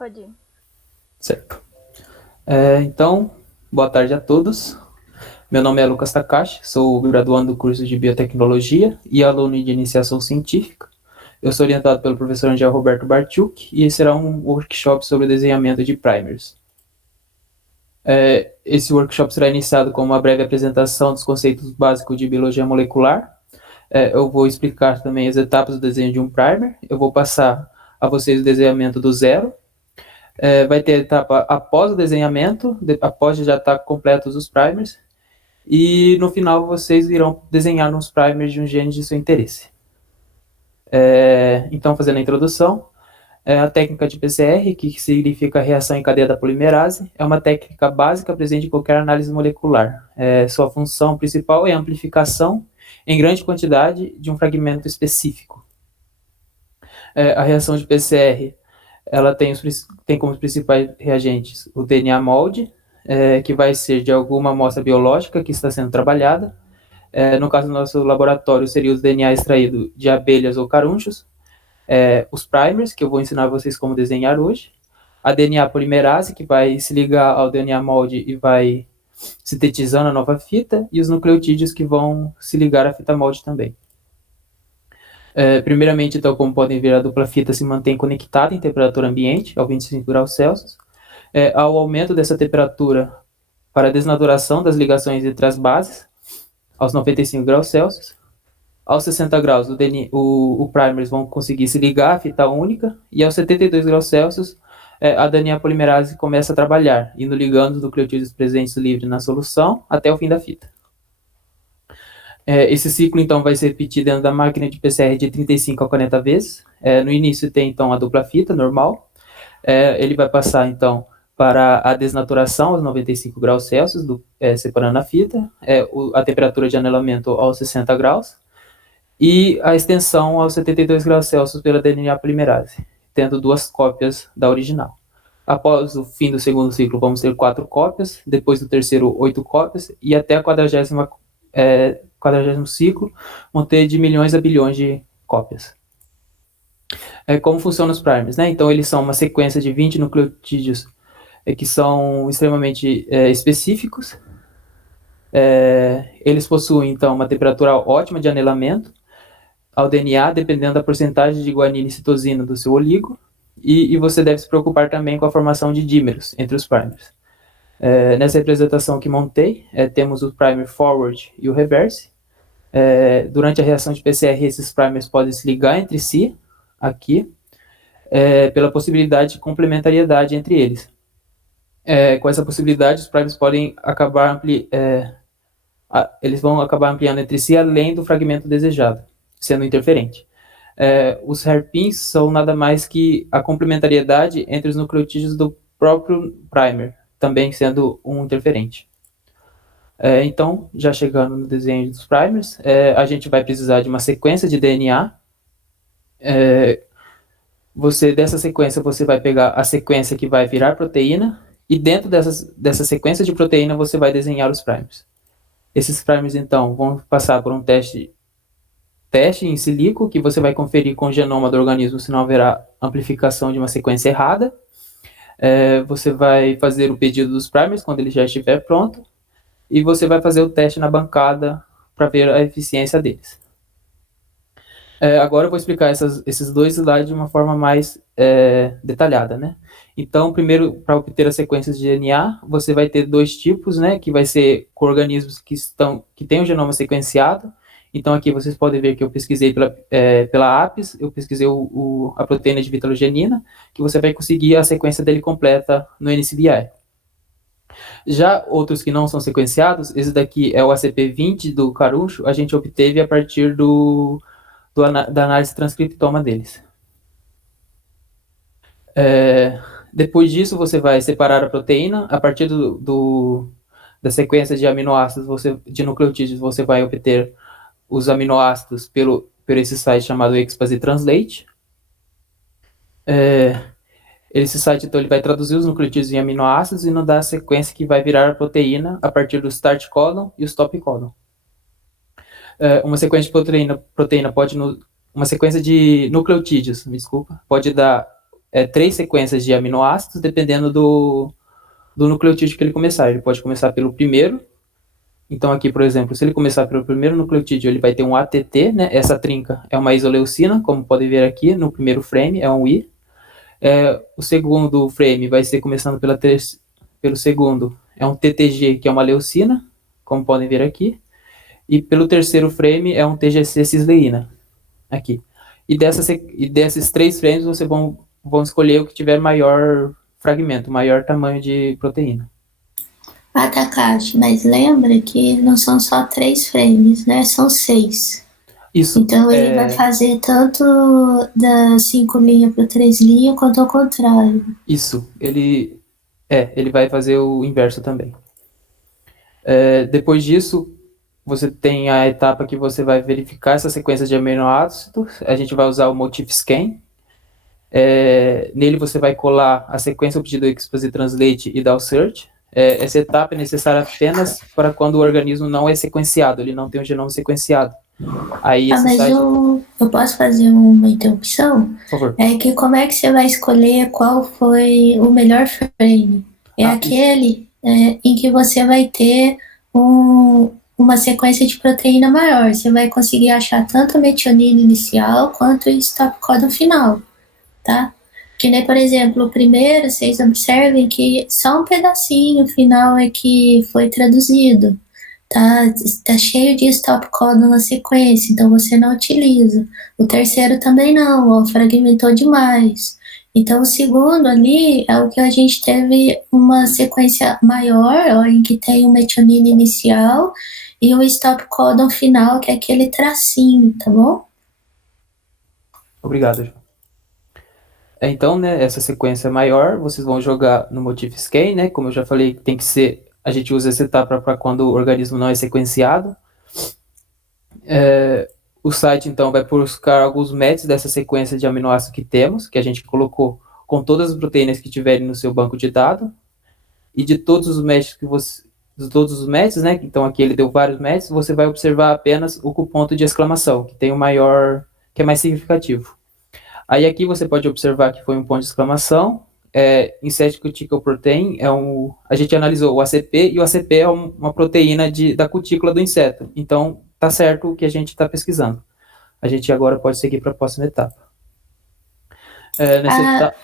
Pode ir. Certo. Então, boa tarde a todos. Meu nome é Lucas Takashi, sou graduando do curso de Biotecnologia e aluno de Iniciação Científica. Eu sou orientado pelo professor Angel Roberto Bartchuk e esse será um workshop sobre o desenhamento de primers. Esse workshop será iniciado com uma breve apresentação dos conceitos básicos de biologia molecular. Eu vou explicar também as etapas do desenho de um primer. Eu vou passar a vocês o desenhamento do zero. Vai ter a etapa após o desenhamento, após já estar completos os primers, e no final vocês irão desenhar uns primers de um gene de seu interesse. Então, fazendo a introdução, a técnica de PCR, que significa reação em cadeia da polimerase, é uma técnica básica presente em qualquer análise molecular. Sua função principal é a amplificação em grande quantidade de um fragmento específico. A reação de PCR ela tem como principais reagentes o DNA molde, que vai ser de alguma amostra biológica que está sendo trabalhada. No caso do nosso laboratório, seria os DNA extraído de abelhas ou carunchos. Os primers, que eu vou ensinar vocês como desenhar hoje. A DNA polimerase, que vai se ligar ao DNA molde e vai sintetizando a nova fita. E os nucleotídeos, que vão se ligar à fita molde também. Primeiramente, então, como podem ver, a dupla fita se mantém conectada em temperatura ambiente, ao 25 graus Celsius. Ao aumento dessa temperatura para a desnaturação das ligações entre as bases, aos 95 graus Celsius. Aos 60 graus, o primers vão conseguir se ligar à fita única, e aos 72 graus Celsius, a DNA polimerase começa a trabalhar, indo ligando os nucleotídeos presentes livres na solução até o fim da fita. Esse ciclo, então, vai se repetir dentro da máquina de PCR de 35 a 40 vezes. No início tem, então, a dupla fita normal. Ele vai passar, então, para a desnaturação aos 95 graus Celsius, separando a fita, a temperatura de anelamento aos 60 graus, e a extensão aos 72 graus Celsius pela DNA polimerase, tendo 2 cópias da original. Após o fim do segundo ciclo, vamos ter 4 cópias, depois do terceiro, 8 cópias, e até a 40º ciclo, vão ter de milhões a bilhões de cópias. Como funcionam os primers, né? Então, eles são uma sequência de 20 nucleotídeos que são extremamente específicos. Eles possuem, então, uma temperatura ótima de anelamento ao DNA, dependendo da porcentagem de guanina e citosina do seu oligo, e você deve se preocupar também com a formação de dímeros entre os primers. Nessa representação que montei, temos o primer forward e o reverse. Durante a reação de PCR, esses primers podem se ligar entre si, aqui, pela possibilidade de complementariedade entre eles. Com essa possibilidade, os primers podem acabar eles vão acabar ampliando entre si além do fragmento desejado, sendo interferente. Os hairpins são nada mais que a complementariedade entre os nucleotídeos do próprio primer, também sendo um interferente. Então, já chegando no desenho dos primers, a gente vai precisar de uma sequência de DNA. Dessa sequência, você vai pegar a sequência que vai virar proteína, e dentro dessa sequência de proteína, você vai desenhar os primers. Esses primers, então, vão passar por um teste em silico, que você vai conferir com o genoma do organismo se não haverá amplificação de uma sequência errada. Você vai fazer o pedido dos primers quando ele já estiver pronto, e você vai fazer o teste na bancada para ver a eficiência deles. Agora eu vou explicar esses dois slides de uma forma mais detalhada, né? Então, primeiro, para obter as sequências de DNA, você vai ter 2 tipos, né? Que vai ser com organismos que têm o genoma sequenciado. Então, aqui vocês podem ver que eu pesquisei pela APIS, eu pesquisei a proteína de vitalogenina, que você vai conseguir a sequência dele completa no NCBI. Já outros que não são sequenciados, esse daqui é o ACP20 do caruncho, a gente obteve a partir da análise transcriptoma deles. Depois disso, você vai separar a proteína. A partir da sequência de aminoácidos, de nucleotídeos, você vai obter os aminoácidos por esse site chamado Expas Translate. Esse site, então, ele vai traduzir os nucleotídeos em aminoácidos e nos dá a sequência que vai virar a proteína a partir do start codon e o stop codon. Uma sequência de proteína pode... Uma sequência de nucleotídeos, pode dar 3 sequências de aminoácidos, dependendo do nucleotídeo que ele começar. Ele pode começar pelo primeiro. Então aqui, por exemplo, se ele começar pelo primeiro nucleotídeo, ele vai ter um ATT, né? Essa trinca é uma isoleucina, como podem ver aqui no primeiro frame, é um I. O segundo frame vai ser começando pelo segundo, é um TTG, que é uma leucina, como podem ver aqui. E pelo terceiro frame é um TGC cisleína, aqui. E desses 3 frames, vocês vão escolher o que tiver maior fragmento, maior tamanho de proteína. Takashi, mas lembra que não são só 3 frames, né? São 6. Isso. Então ele vai fazer tanto da 5 linhas para 3 linhas, quanto ao contrário. Isso. Ele vai fazer o inverso também. Depois disso, você tem a etapa que você vai verificar essa sequência de aminoácidos. A gente vai usar o Motif Scan. Nele você vai colar a sequência obtida do Expose Translate e da Search. Essa etapa é necessária apenas para quando o organismo não é sequenciado, ele não tem um genoma sequenciado. Aí esse mas site... eu posso fazer uma interrupção? Por favor. É que como é que você vai escolher qual foi o melhor frame? Aquele em que você vai ter uma sequência de proteína maior. Você vai conseguir achar tanto a metionina inicial quanto o stop codon final, tá? Que nem, por exemplo, o primeiro, vocês observem que só um pedacinho final é que foi traduzido. Tá cheio de stop codon na sequência, então você não utiliza. O terceiro também não, ó, fragmentou demais. Então o segundo ali é o que a gente teve uma sequência maior, ó, em que tem o metionina inicial e o stop codon final, que é aquele tracinho, tá bom? Obrigado, João. Então, né, essa sequência maior, vocês vão jogar no Motif Scan, né? Como eu já falei, tem que ser... A gente usa essa etapa para quando o organismo não é sequenciado. O site, então, vai buscar alguns matches dessa sequência de aminoácidos que temos, que a gente colocou com todas as proteínas que tiverem no seu banco de dados. E de todos os matches né? Então aqui ele deu vários matches, você vai observar apenas o ponto de exclamação, que tem o maior, que é mais significativo. Aí aqui você pode observar que foi um ponto de exclamação. Em Insect Cuticle Protein, a gente analisou o ACP, e o ACP é uma proteína da cutícula do inseto. Então, tá certo o que a gente está pesquisando. A gente agora pode seguir para a próxima etapa.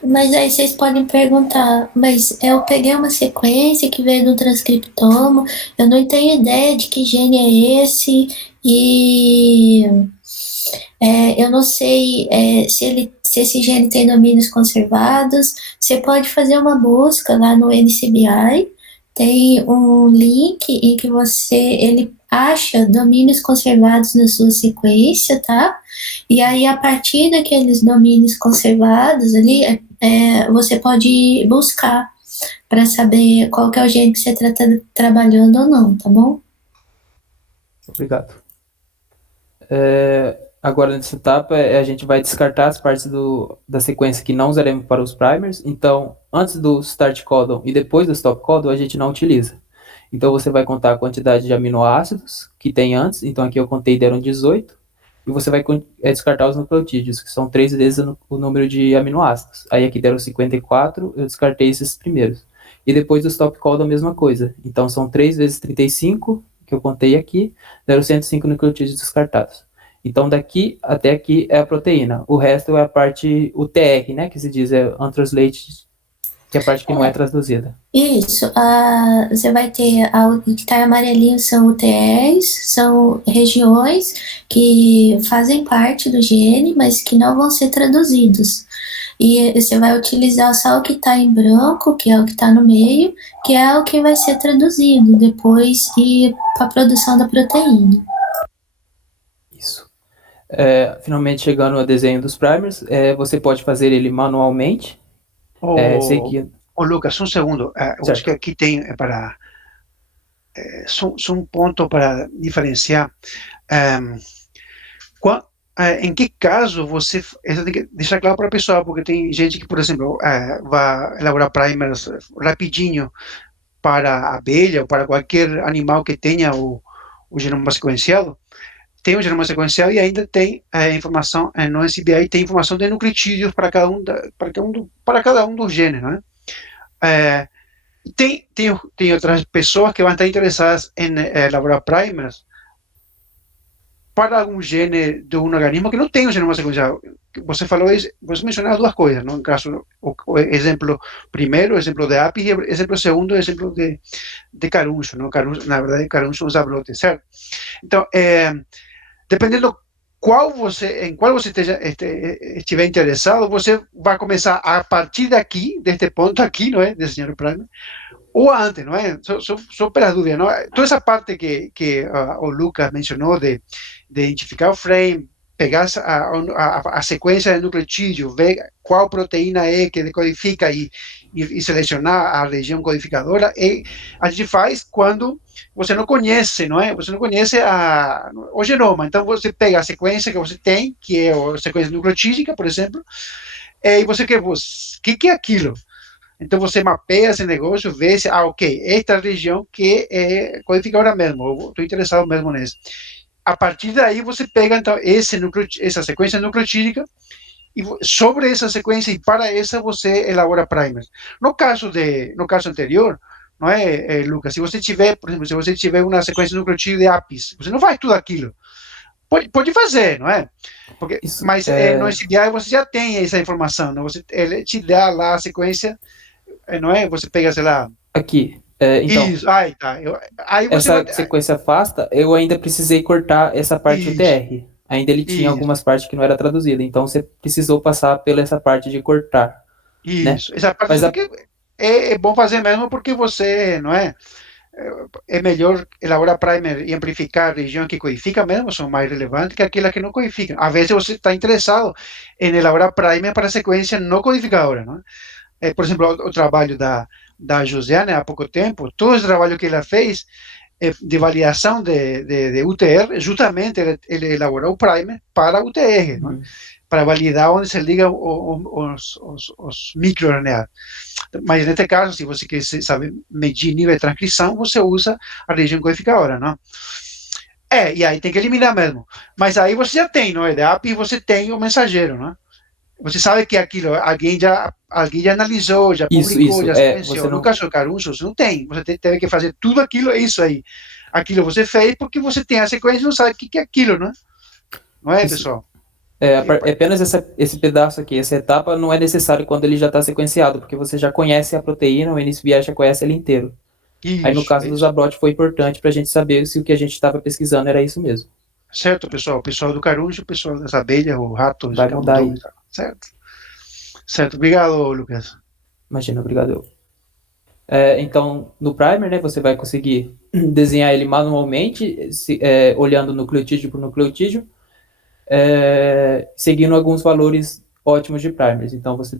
Mas aí vocês podem perguntar, mas eu peguei uma sequência que veio do transcriptomo, eu não tenho ideia de que gene é esse, e eu não sei se esse gene tem domínios conservados. Você pode fazer uma busca lá no NCBI, tem um link em que ele acha domínios conservados na sua sequência, tá? E aí, a partir daqueles domínios conservados ali, você pode buscar para saber qual que é o gene que você está trabalhando ou não, tá bom? Obrigado. Agora, nessa etapa, a gente vai descartar as partes da sequência que não usaremos para os primers. Então, antes do start codon e depois do stop codon, a gente não utiliza. Então, você vai contar a quantidade de aminoácidos que tem antes. Então, aqui eu contei, deram 18. E você vai descartar os nucleotídeos, que são 3 vezes o número de aminoácidos. Aí aqui deram 54, eu descartei esses primeiros. E depois do stop codon, a mesma coisa. Então, são 3 vezes 35, que eu contei aqui, deram 105 nucleotídeos descartados. Então, daqui até aqui é a proteína. O resto é a parte, o TR, né, que se diz, untranslated, que é a parte que não é traduzida. Isso. Você vai ter, o que está amarelinho são UTRs, são regiões que fazem parte do gene, mas que não vão ser traduzidos. E você vai utilizar só o que está em branco, que é o que está no meio, que é o que vai ser traduzido depois e para a produção da proteína. Isso. Finalmente chegando ao desenho dos primers, você pode fazer ele manualmente. Lucas, um segundo. Acho que aqui tem só um ponto para diferenciar. Em que caso você... Isso tem que deixar claro para a pessoa, porque tem gente que, por exemplo, vai elaborar primers rapidinho para abelha ou para qualquer animal que tenha o genoma sequenciado. tem o genoma sequencial e ainda tem informação no NCBI, tem informação de nucleotídeos para cada um dos genes, né? Tem outras pessoas que vão estar interessadas em elaborar primers para algum gene de um organismo que não tem um genoma sequencial. Você mencionou duas coisas, no caso, o exemplo primeiro, o exemplo de apis, e o exemplo segundo, o exemplo de caruncho, ¿no? Caruncho, na verdade, caruncho usa brote, certo? Então, dependendo em qual você estiver interessado, você vai começar a partir daqui, deste ponto aqui, não é, desenhar primer, ou antes, não é? Só pelas dúvidas, não é? Toda essa parte que o Lucas mencionou de identificar o frame, pegar a sequência de nucleotídeo, ver qual proteína é que decodifica e selecionar a região codificadora, a gente faz quando você não conhece, não é? Você não conhece o genoma. Então, você pega a sequência que você tem, que é a sequência nucleotídica, por exemplo, e você quer, o que é aquilo? Então, você mapeia esse negócio, vê se, ok, esta região que é codificadora mesmo, eu estou interessado mesmo nisso. A partir daí, você pega, então, essa sequência nucleotídica, e sobre essa sequência e para essa, você elabora primers. No caso anterior, não é, Lucas? Se você tiver, por exemplo, se você tiver uma sequência nucleotídica de apis, você não faz tudo aquilo. Pode fazer, não é? Mas no SDI você já tem essa informação, não? Ele te dá lá a sequência, não é? Você pega, sei lá... Aqui. Então, isso, aí tá. Aí você essa sequência afasta, eu ainda precisei cortar essa parte UTR. Ainda ele tinha algumas partes que não era traduzida, então você precisou passar pela essa parte de cortar. Isso, né? essa parte é bom fazer mesmo porque você, não é? É melhor elaborar primer e amplificar a região que codifica mesmo, são mais relevantes que aquelas que não codificam. Às vezes você está interessado em elaborar primer para sequência não codificadora, não é? Por exemplo, o trabalho da Josiane há pouco tempo, todo esse trabalho que ela fez de validação de UTR, justamente ele elaborou o primer para UTR, não é? Para validar onde se ligam os microRNA. Mas neste caso, se você quer saber medir nível de transcrição, você usa a região codificadora, não? E aí tem que eliminar mesmo. Mas aí você já tem, não é? De API você tem o mensageiro, não? Você sabe que aquilo alguém já analisou, já publicou, já sequenciou. No caso do caruncho, você não tem. Você teve que fazer tudo aquilo, é isso aí. Aquilo você fez porque você tem a sequência e não sabe o que é aquilo, não é? Não é, pessoal? Apenas esse pedaço aqui, essa etapa não é necessário quando ele já está sequenciado, porque você já conhece a proteína, o NSBI já conhece ele inteiro. Aí no caso do Zabrot foi importante para a gente saber se o que a gente estava pesquisando era isso mesmo. Certo, pessoal? O pessoal do caruncho, o pessoal das abelhas, ou ratos. Vai mudar aí. Certo. Obrigado, Lucas. Imagina, obrigado. Então, no primer, né, você vai conseguir desenhar ele manualmente, olhando nucleotídeo por nucleotídeo, seguindo alguns valores ótimos de primers. Então, você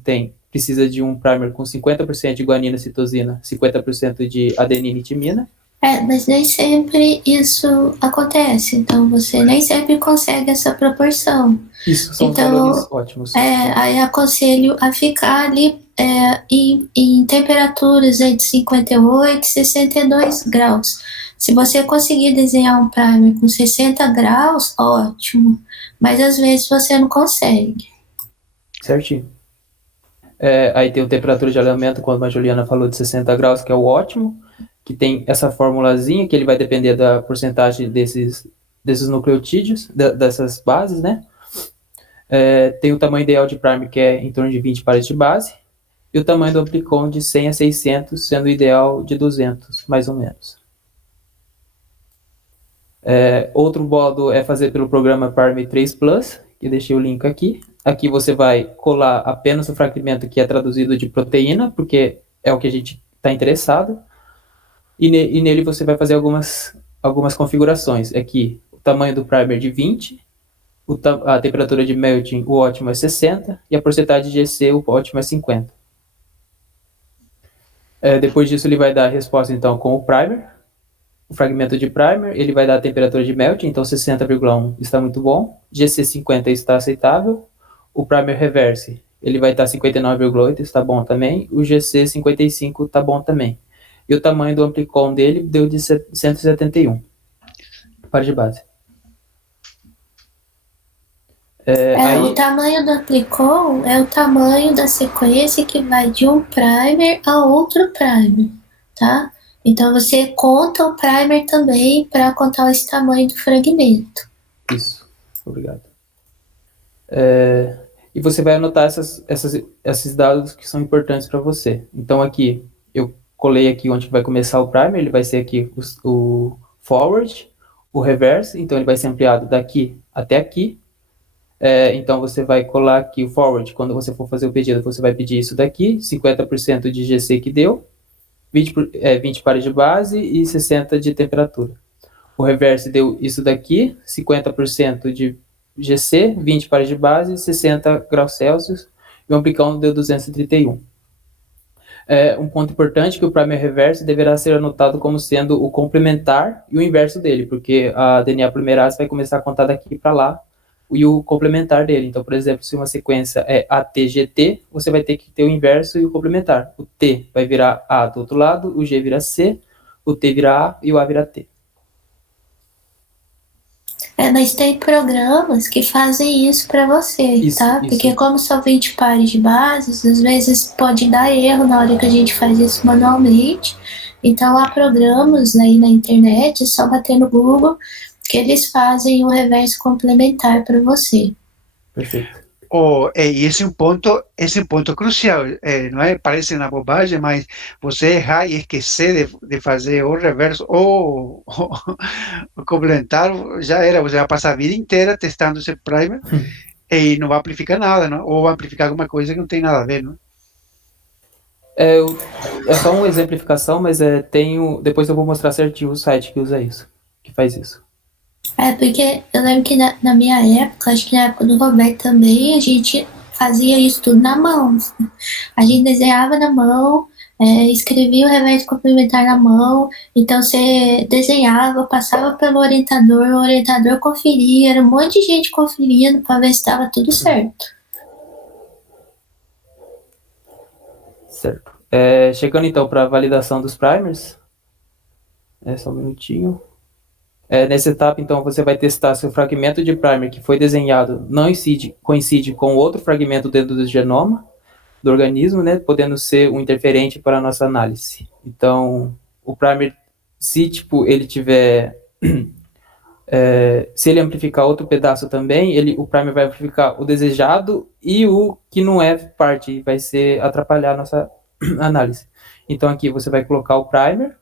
precisa de um primer com 50% de guanina, citosina, 50% de adenina e timina. Mas nem sempre isso acontece, então você nem sempre consegue essa proporção. Isso, são valores ótimos. Aí aconselho a ficar ali em temperaturas de 58 e 62 graus. Se você conseguir desenhar um primer com 60 graus, ótimo, mas às vezes você não consegue. Certinho. Aí tem a temperatura de alinhamento, como a Juliana falou, de 60 graus, que é o ótimo, que tem essa formulazinha, que ele vai depender da porcentagem desses nucleotídeos, dessas bases, né? Tem o tamanho ideal de primer, que é em torno de 20 pares de base, e o tamanho do amplicon de 100 a 600, sendo o ideal de 200, mais ou menos. Outro modo é fazer pelo programa Primer 3 Plus, que deixei o link aqui. Aqui você vai colar apenas o fragmento que é traduzido de proteína, porque é o que a gente está interessado. E nele você vai fazer algumas configurações. Aqui, o tamanho do primer de 20, a temperatura de melting, o ótimo é 60, e a porcentagem de GC, o ótimo é 50. Depois disso, ele vai dar a resposta, então, com o primer. O fragmento de primer, ele vai dar a temperatura de melting, então 60,1 está muito bom. GC 50 está aceitável. O primer reverse, ele vai estar 59,8, está bom também. O GC 55 está bom também. E o tamanho do amplicon dele deu de 171 pares de base. O tamanho do amplicon é o tamanho da sequência que vai de um primer a outro primer, tá? Então você conta o primer também para contar esse tamanho do fragmento. Isso, obrigado. E você vai anotar esses dados que são importantes para você. Então aqui, eu colei aqui onde vai começar o primer, ele vai ser aqui o forward, o reverse, então ele vai ser ampliado daqui até aqui. Então você vai colar aqui o forward, quando você for fazer o pedido, você vai pedir isso daqui, 50% de GC que deu, 20 pares de base e 60 de temperatura. O reverse deu isso daqui, 50% de GC, 20 pares de base, 60 graus Celsius, e o amplicão deu 231. Um ponto importante é que o primer reverse deverá ser anotado como sendo o complementar e o inverso dele, porque a DNA polimerase vai começar a contar daqui para lá e o complementar dele. Então, por exemplo, se uma sequência é ATGT, você vai ter que ter o inverso e o complementar. O T vai virar A do outro lado, o G vira C, o T vira A e o A vira T. Mas tem programas que fazem isso para você, tá? Isso. Porque como são 20 pares de bases, às vezes pode dar erro na hora que a gente faz isso manualmente. Então há programas aí na internet, é só bater no Google, que eles fazem o reverso complementar para você. Perfeito. E esse é um ponto crucial, não é? Parece uma bobagem, mas você errar e esquecer de fazer o reverso ou o complementar, já era, você vai passar a vida inteira testando esse primer e não vai amplificar nada, não? Ou vai amplificar alguma coisa que não tem nada a ver, não? É só uma exemplificação, mas depois eu vou mostrar certinho o site que usa isso, que faz isso. Porque eu lembro que na minha época, acho que na época do Roberto também, a gente fazia isso tudo na mão. A gente desenhava na mão, escrevia o reverso complementar na mão, então você desenhava, passava pelo orientador, o orientador conferia, era um monte de gente conferindo para ver se estava tudo certo. Certo. Chegando então para a validação dos primers, só um minutinho. Nessa etapa, então, você vai testar se o fragmento de primer que foi desenhado não coincide com outro fragmento dentro do genoma do organismo, né, podendo ser um interferente para a nossa análise. Então, o primer, se ele tiver, se ele amplificar outro pedaço também, o primer vai amplificar o desejado e o que não é parte, vai atrapalhar a nossa análise. Então, aqui você vai colocar o primer,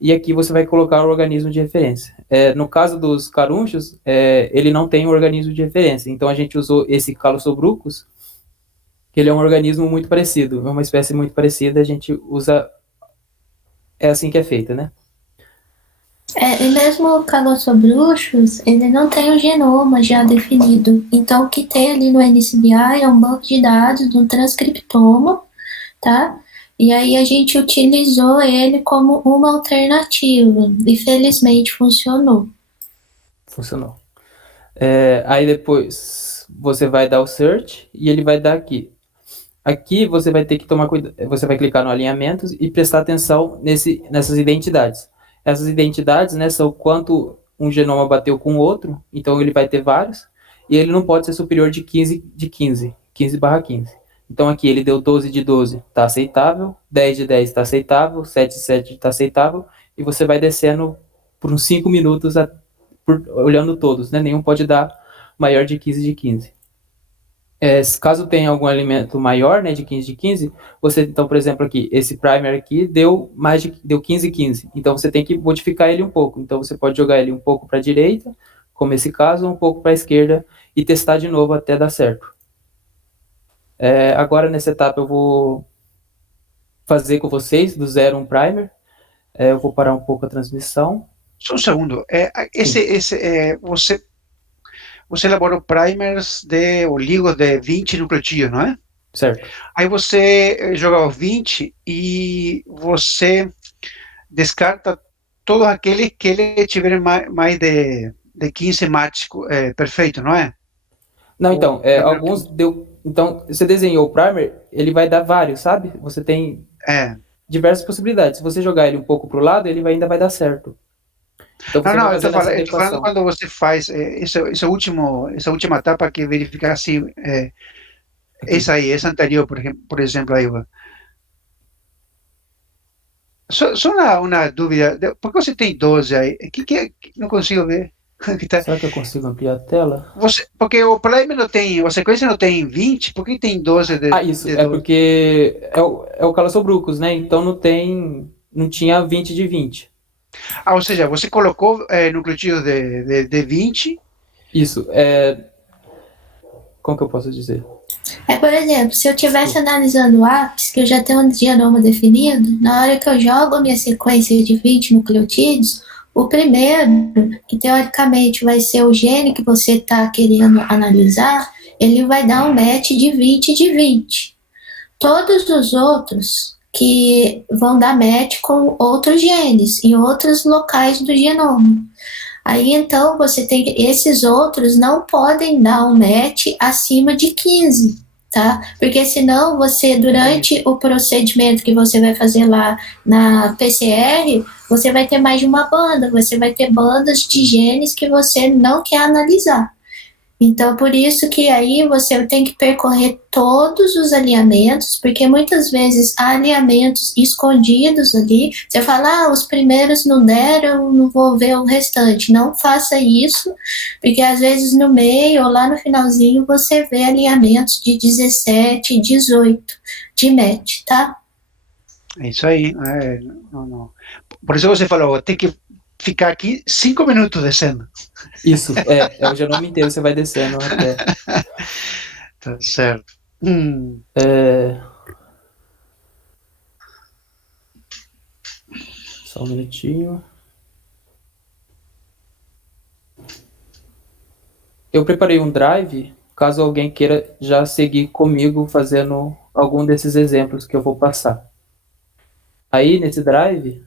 e aqui você vai colocar o organismo de referência. No caso dos carunchos, ele não tem um organismo de referência, então a gente usou esse Callosobruchus, que ele é um organismo muito parecido, é uma espécie muito parecida, a gente usa, é assim que é feita, né? E mesmo o Callosobruchus, ele não tem um genoma já definido, então o que tem ali no NCBI é um banco de dados do transcriptoma, tá? E aí a gente utilizou ele como uma alternativa, e felizmente funcionou. Funcionou. Aí depois você vai dar o search e ele vai dar aqui. Aqui você vai ter que tomar cuidado, você vai clicar no alinhamentos e prestar atenção nessas identidades. Essas identidades, né, são quanto um genoma bateu com o outro, então ele vai ter vários, e ele não pode ser superior de 15 de 15, 15/15. Então aqui ele deu 12 de 12, está aceitável, 10 de 10 está aceitável, 7 de 7 está aceitável, e você vai descendo por uns 5 minutos olhando todos, né? Nenhum pode dar maior de 15 de 15. Caso tenha algum alimento maior, né, de 15 de 15, você, então, por exemplo, aqui, esse primer aqui deu 15 15, então você tem que modificar ele um pouco, então você pode jogar ele um pouco para a direita, como esse caso, um pouco para a esquerda, e testar de novo até dar certo. Agora, nessa etapa, eu vou fazer com vocês, do zero, um primer, eu vou parar um pouco a transmissão. Só um segundo, você elaborou primers de oligos de 20 nucleotídeos, não é? Certo. Aí você joga os 20 e você descarta todos aqueles que ele tiverem mais de 15 matches perfeito, não é? Não, então, alguns deu... Então, você desenhou o primer, ele vai dar vários, sabe? Você tem diversas possibilidades. Se você jogar ele um pouco para o lado, ele ainda vai dar certo. Então Não, você vai não, fazendo essa eu tô falando adequação. quando você faz essa última etapa que verificar se Aqui. essa aí, essa anterior, por exemplo, aí. Só uma dúvida, por que você tem 12 aí? Não consigo ver. Que tá- Será que eu consigo ampliar a tela? porque o Prime não tem, a sequência não tem 20, por que tem 12 Ah, isso. de É 12? porque é o Calçobrucos, né? Então não tinha 20 de 20. Ah, ou seja, você colocou nucleotídeos de 20. Isso. Como que eu posso dizer? Por exemplo, se eu estivesse Desculpa. analisando o ápice, que eu já tenho um genoma definido, na hora que eu jogo a minha sequência de 20 nucleotídeos, o primeiro, que teoricamente vai ser o gene que você está querendo analisar, ele vai dar um match de 20 de 20. Todos os outros que vão dar match com outros genes, em outros locais do genoma. Aí então você tem que, esses outros não podem dar um match acima de 15, tá? Porque senão você, durante o procedimento que você vai fazer lá na PCR, você vai ter mais de uma banda, você vai ter bandas de genes que você não quer analisar. Então, por isso que aí você tem que percorrer todos os alinhamentos, porque muitas vezes há alinhamentos escondidos ali. Você fala, os primeiros não deram, não vou ver o restante. Não faça isso, porque às vezes no meio ou lá no finalzinho você vê alinhamentos de 17, 18 de match, tá? É isso aí. Não, não. Por isso você falou, tem que ficar aqui 5 minutos descendo. Isso. É o genoma inteiro, você vai descendo até. Tá certo. Só um minutinho. Eu preparei um drive, caso alguém queira já seguir comigo fazendo algum desses exemplos que eu vou passar. Aí, nesse drive,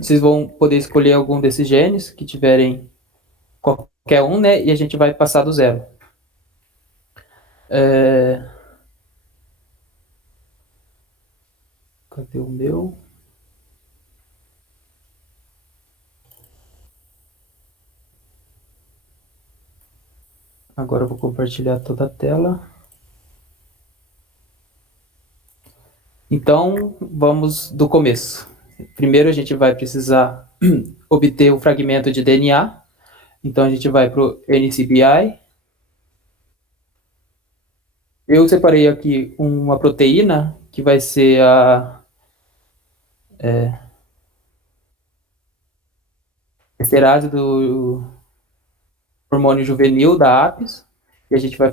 vocês vão poder escolher algum desses genes que tiverem qualquer um, né? E a gente vai passar do zero. Cadê o meu? Agora eu vou compartilhar toda a tela. Então, vamos do começo. Primeiro a gente vai precisar obter o fragmento de DNA. Então a gente vai para o NCBI. Eu separei aqui uma proteína que vai ser a esterase do hormônio juvenil da apis, e a gente vai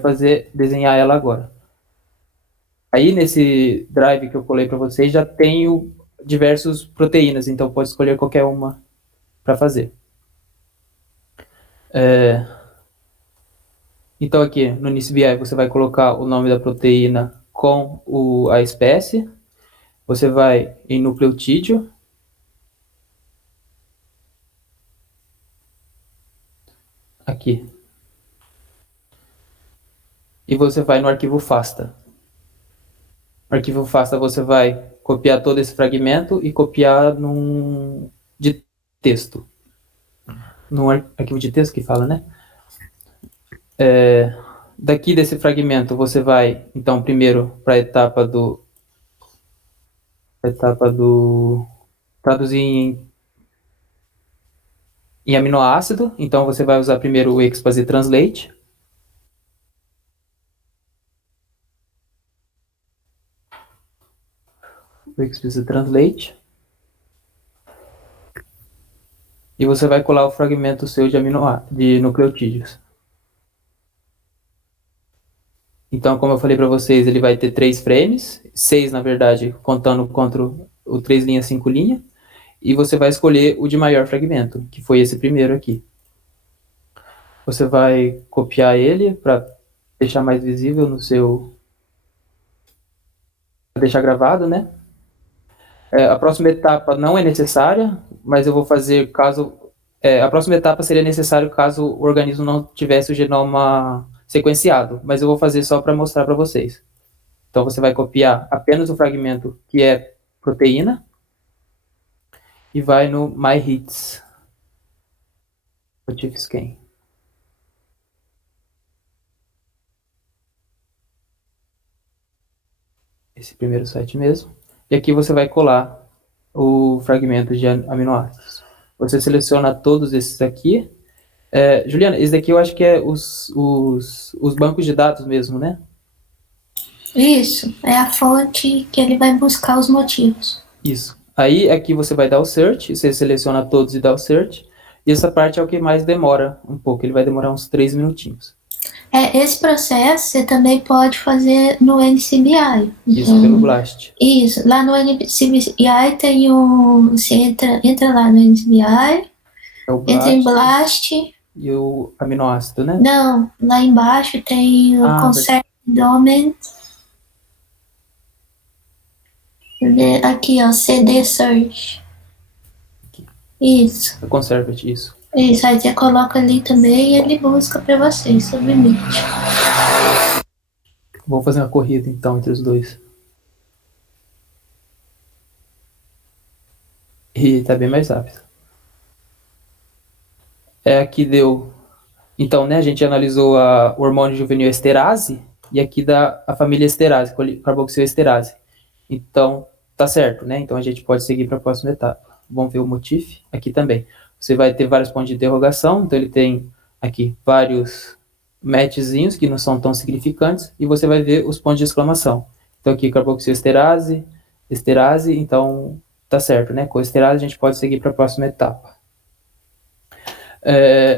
desenhar ela agora. Aí nesse drive que eu colei para vocês já tenho diversas proteínas, então pode escolher qualquer uma para fazer. Então aqui no NISBI você vai colocar o nome da proteína com a espécie, você vai em nucleotídeo, aqui, e você vai no arquivo FASTA. No arquivo FASTA você vai copiar todo esse fragmento e copiar de texto. Num arquivo de texto que fala, né? Daqui desse fragmento você vai, então, primeiro para a etapa traduzir em aminoácido. Então você vai usar primeiro o Expazy Translate. O Expazy Translate. E você vai colar o fragmento seu de nucleotídeos. Então, como eu falei para vocês, ele vai ter 3 frames, 6 na verdade, contando contra o 3 linhas, 5 linhas, e você vai escolher o de maior fragmento, que foi esse primeiro aqui. Você vai copiar ele para deixar mais visível no seu... para deixar gravado, né? A próxima etapa não é necessária, mas eu vou fazer caso... a próxima etapa seria necessário caso o organismo não tivesse o genoma sequenciado, mas eu vou fazer só para mostrar para vocês. Então você vai copiar apenas o fragmento que é proteína e vai no My Hits. Motif Scan. Esse primeiro site mesmo. E aqui você vai colar o fragmento de aminoácidos. Você seleciona todos esses aqui. Juliana, esse daqui eu acho que é os bancos de dados mesmo, né? Isso, é a fonte que ele vai buscar os motivos. Isso. Aí aqui você vai dar o search, você seleciona todos e dá o search. E essa parte é o que mais demora um pouco, ele vai demorar uns 3 minutinhos. Esse processo você também pode fazer no NCBI. Isso, pelo Blast. Isso, lá no NCBI tem você entra lá no NCBI, entra em Blast. E o aminoácido, né? Não, lá embaixo tem o Conserve Domain. Aqui, ó, CD Search. Aqui. Isso. Conserve isso. Isso, aí você coloca ali também e ele busca para você, submete. Vou fazer uma corrida então entre os dois. E tá bem mais rápido. Aqui deu... Então, né, a gente analisou o hormônio juvenil esterase e aqui dá a família esterase, carboxilesterase. Então, tá certo, né? Então a gente pode seguir para a próxima etapa. Vamos ver o motif aqui também. Você vai ter vários pontos de interrogação, então ele tem aqui vários matchzinhos que não são tão significantes, e você vai ver os pontos de exclamação. Então aqui carboxilesterase, esterase, então tá certo, né? Com esterase a gente pode seguir para a próxima etapa.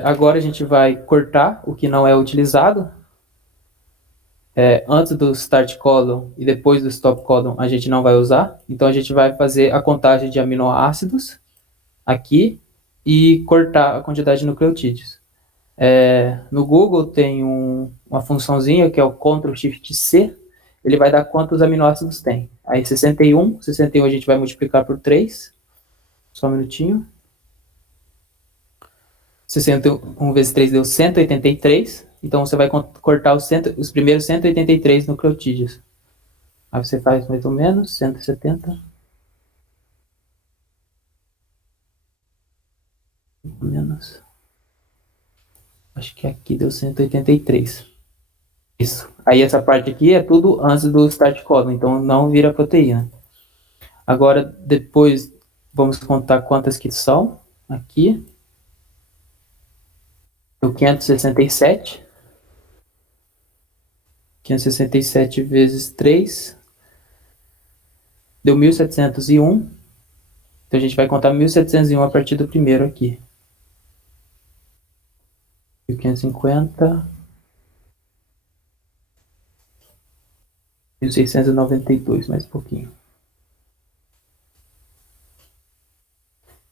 Agora a gente vai cortar o que não é utilizado. Antes do start codon e depois do stop codon a gente não vai usar. Então a gente vai fazer a contagem de aminoácidos aqui e cortar a quantidade de nucleotídeos. No Google tem uma funçãozinha que é o Ctrl+Shift+C. Ele vai dar quantos aminoácidos tem. Aí 61 a gente vai multiplicar por 3. Só um minutinho. 61 vezes 3 deu 183. Então você vai cortar os primeiros 183 nucleotídeos. Aí você faz mais ou menos 170. Menos. Acho que aqui deu 183. Isso. Aí essa parte aqui é tudo antes do start codon, então não vira proteína. Agora, depois, vamos contar quantas que são. Aqui. Deu 567. 567 vezes 3 deu 1701. Então a gente vai contar 1701 a partir do primeiro aqui. 1550. 1692, mais um pouquinho.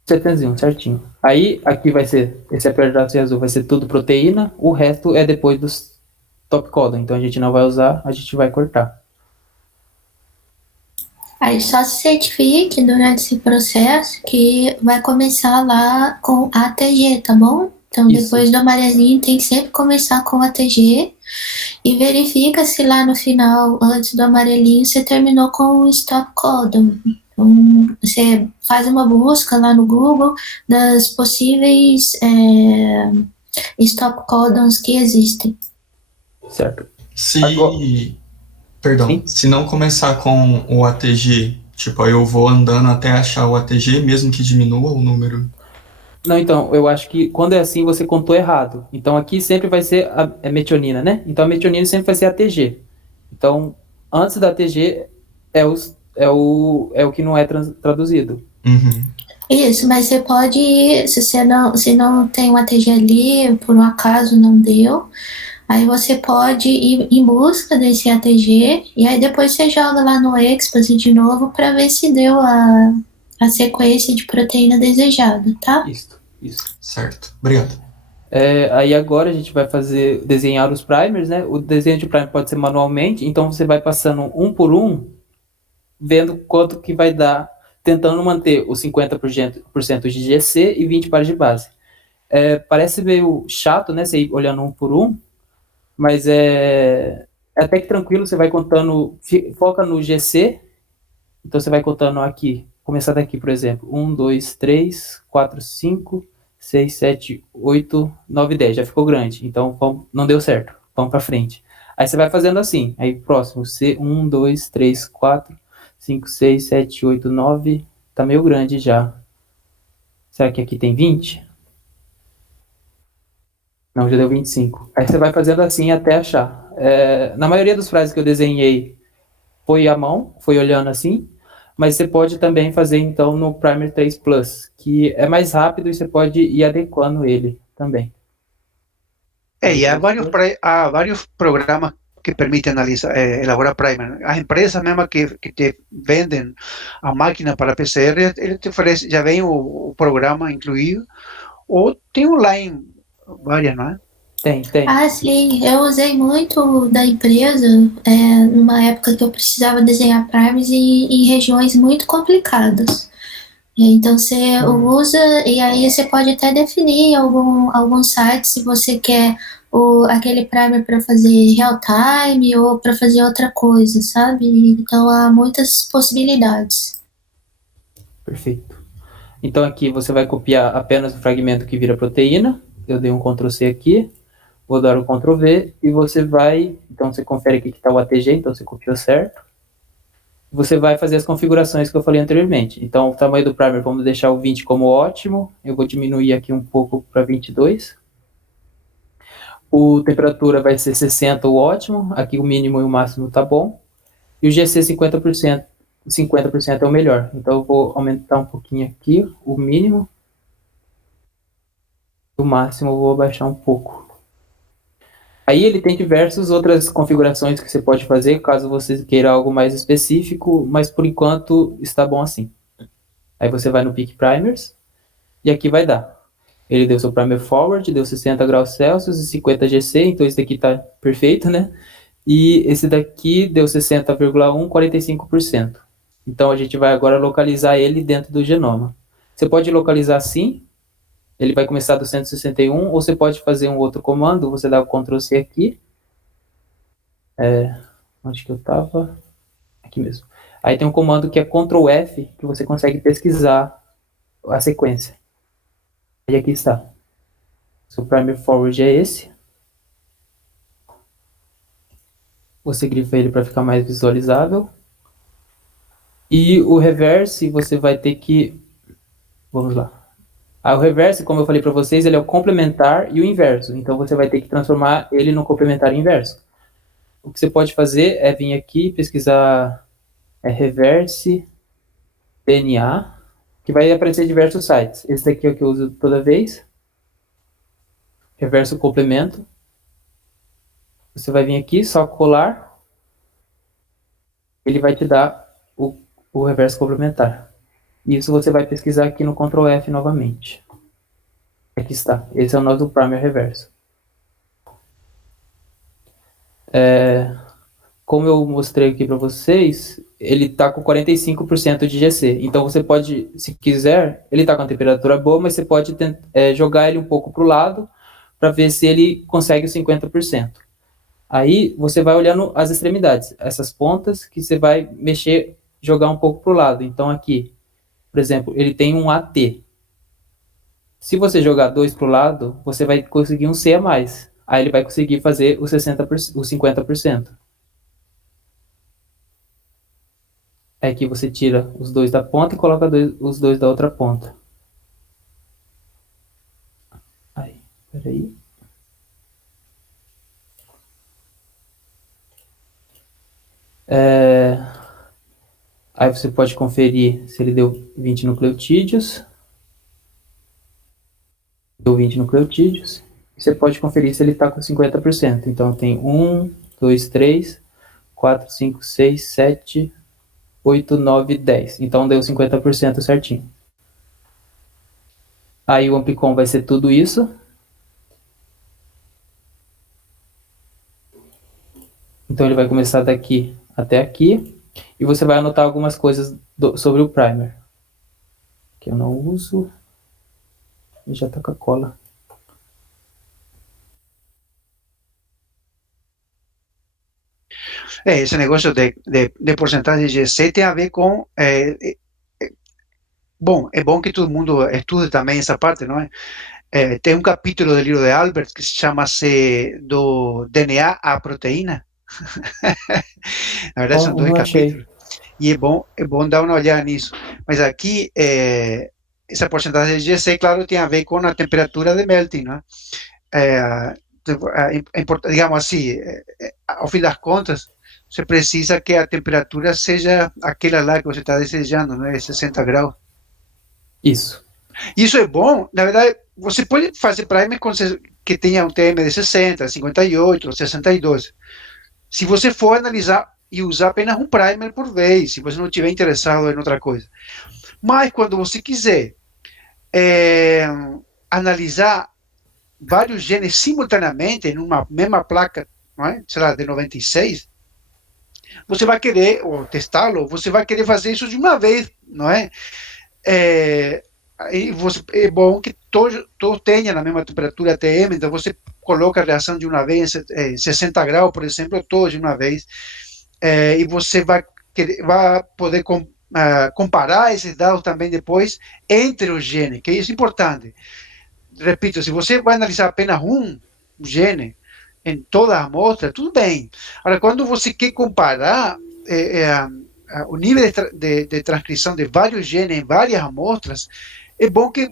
701, certinho. Aí aqui vai ser, esse pedaço azul vai ser tudo proteína, o resto é depois dos top codon, então a gente não vai usar, a gente vai cortar. Aí só se certifique durante esse processo que vai começar lá com ATG, tá bom? Então Isso. Depois do amarelinho tem que sempre começar com ATG e verifica se lá no final, antes do amarelinho, você terminou com o stop codon. Então, você faz uma busca lá no Google das possíveis stop codons que existem. Certo. Se não começar com o ATG, tipo, aí eu vou andando até achar o ATG, mesmo que diminua o número. Não, então, eu acho que quando é assim você contou errado. Então aqui sempre vai ser a metionina, né? Então a metionina sempre vai ser ATG. Então, antes da ATG é o que não é traduzido. Uhum. Isso, mas você pode, se não tem um ATG ali, por um acaso não deu, aí você pode ir em busca desse ATG e aí depois você joga lá no Expose de novo para ver se deu a sequência de proteína desejada, tá? Isso. Certo, obrigado. Aí agora a gente vai desenhar os primers, né? O desenho de primer pode ser manualmente, então você vai passando um por um, vendo quanto que vai dar, tentando manter os 50% de GC e 20 pares de base. Parece meio chato, né? Você ir olhando um por um, mas é até que tranquilo, você vai contando, foca no GC, então você vai contando aqui começar daqui, por exemplo. 1, 2, 3, 4, 5, 6, 7, 8, 9, 10. Já ficou grande. Então, não deu certo. Vamos para frente. Aí você vai fazendo assim. Aí, próximo. C1, 2, 3, 4, 5, 6, 7, 8, 9. Tá meio grande já. Será que aqui tem 20? Não, já deu 25. Aí você vai fazendo assim até achar. Na maioria dos frases que eu desenhei, foi à mão, foi olhando assim. Mas você pode também fazer, então, no Primer 3 Plus, que é mais rápido e você pode ir adequando ele também. Y hay varios programas que permiten analizar, elaborar primer. Las empresas mismas que te venden a máquina para PCR, ele te oferece, já vem o programa incluído, ou tem online várias, não é? Tem. Ah, sim, eu usei muito da empresa numa época que eu precisava desenhar primers em regiões muito complicadas. Então você usa e aí você pode até definir algum site se você quer aquele primer para fazer real time ou para fazer outra coisa, sabe? Então há muitas possibilidades. Perfeito. Então aqui você vai copiar apenas o fragmento que vira proteína. Eu dei um Ctrl C aqui. Vou dar o Ctrl V e você vai... Então você confere aqui que está o ATG, então você copiou certo. Você vai fazer as configurações que eu falei anteriormente. Então o tamanho do primer, vamos deixar o 20 como ótimo. Eu vou diminuir aqui um pouco para 22. O temperatura vai ser 60 o ótimo. Aqui o mínimo e o máximo tá bom. E o GC 50%. 50% é o melhor. Então eu vou aumentar um pouquinho aqui o mínimo. O máximo eu vou abaixar um pouco. Aí ele tem diversas outras configurações que você pode fazer, caso você queira algo mais específico, mas por enquanto está bom assim. Aí você vai no Peak Primers, e aqui vai dar. Ele deu seu Primer Forward, deu 60 graus Celsius e 50 GC, então esse daqui está perfeito, né? E esse daqui deu 60,1, 45%. Então a gente vai agora localizar ele dentro do genoma. Você pode localizar assim, ele vai começar do 161, ou você pode fazer um outro comando, você dá o Ctrl C aqui. Onde que eu estava? Aqui mesmo. Aí tem um comando que é Ctrl F, que você consegue pesquisar a sequência. E aqui está. O Primer Forward é esse. Você grifa ele para ficar mais visualizável. E o reverse, você vai ter que... Vamos lá. O reverse, como eu falei para vocês, ele é o complementar e o inverso. Então você vai ter que transformar ele no complementar e inverso. O que você pode fazer é vir aqui pesquisar reverse DNA, que vai aparecer diversos sites. Esse daqui é o que eu uso toda vez. Reverso complemento. Você vai vir aqui, só colar. Ele vai te dar o reverso complementar. Isso você vai pesquisar aqui no Ctrl F novamente. Aqui está. Esse é o nosso primer reverso. Como eu mostrei aqui para vocês, ele está com 45% de GC. Então você pode, se quiser, ele está com a temperatura boa, mas você pode jogar ele um pouco para o lado para ver se ele consegue os 50%. Aí você vai olhando as extremidades, essas pontas que você vai mexer, jogar um pouco para o lado. Então aqui, por exemplo, ele tem um AT. Se você jogar 2 para o lado, você vai conseguir um C a mais. Aí ele vai conseguir fazer os 50%. É que você tira os 2 da ponta e coloca os 2 da outra ponta. Aí, peraí. Aí você pode conferir se ele deu 20 nucleotídeos. Deu 20 nucleotídeos. E você pode conferir se ele está com 50%. Então tem 1, 2, 3, 4, 5, 6, 7, 8, 9, 10. Então deu 50% certinho. Aí o amplicon vai ser tudo isso. Então ele vai começar daqui até aqui. E você vai anotar algumas coisas sobre o primer. Que eu não uso. E já tá com a cola. Ese negocio de porcentaje de GC tem a ver com Bom, é bom que todo mundo estude também essa parte, não é? Tem um capítulo do livro de Albert que se chama-se do DNA à proteína. Na verdade, são Não, dois não achei. capítulos. E é bom dar uma olhada nisso. Mas aqui, essa porcentagem de GC, claro, tem a ver com a temperatura de melting, né? É, digamos assim, ao fim das contas, você precisa que a temperatura seja aquela lá que você está desejando, né? 60 graus. Isso. Isso é bom, na verdade, você pode fazer primer que tenha um TM de 60, 58, 62. Se você for analisar e usar apenas um primer por vez, se você não estiver interessado em outra coisa. Mas quando você quiser é, analisar vários genes simultaneamente em uma mesma placa, não é? Sei lá, de 96, você vai querer, ou testá-lo, você vai querer fazer isso de uma vez, não é? É bom que todos tenham a mesma temperatura ATM, então você coloca a reação de uma vez, 60 graus, por exemplo, todos de uma vez, e você vai poder comparar esses dados também depois entre os genes, que isso é importante. Repito, se você vai analisar apenas um gene em toda a amostra, tudo bem. Agora, quando você quer comparar o nível de transcrição de vários genes em várias amostras, é bom que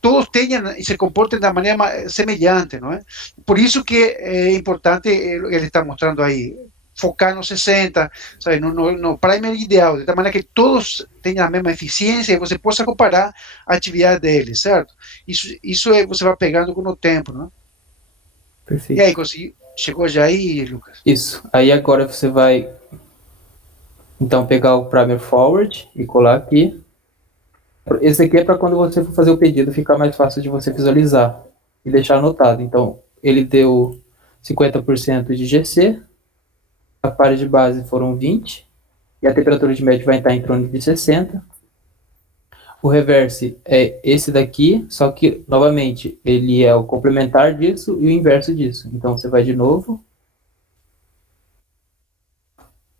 todos tenham e se comportem da maneira semelhante, não é? Por isso que é importante, ele está mostrando aí, focar no 60, sabe, no primer ideal, de tal maneira que todos tenham a mesma eficiência e você possa comparar a atividade deles, certo? Isso você vai pegando com o tempo, não é? E aí, Perfeito. chegou já aí, Lucas? Isso. Aí agora você vai, então, pegar o primer forward e colar aqui. Esse aqui é para quando você for fazer o pedido ficar mais fácil de você visualizar e deixar anotado. Então, ele deu 50% de GC, a pare de base foram 20, e a temperatura de média vai estar em torno de 60. O reverse é esse daqui, só que, novamente, ele é o complementar disso e o inverso disso. Então, você vai de novo.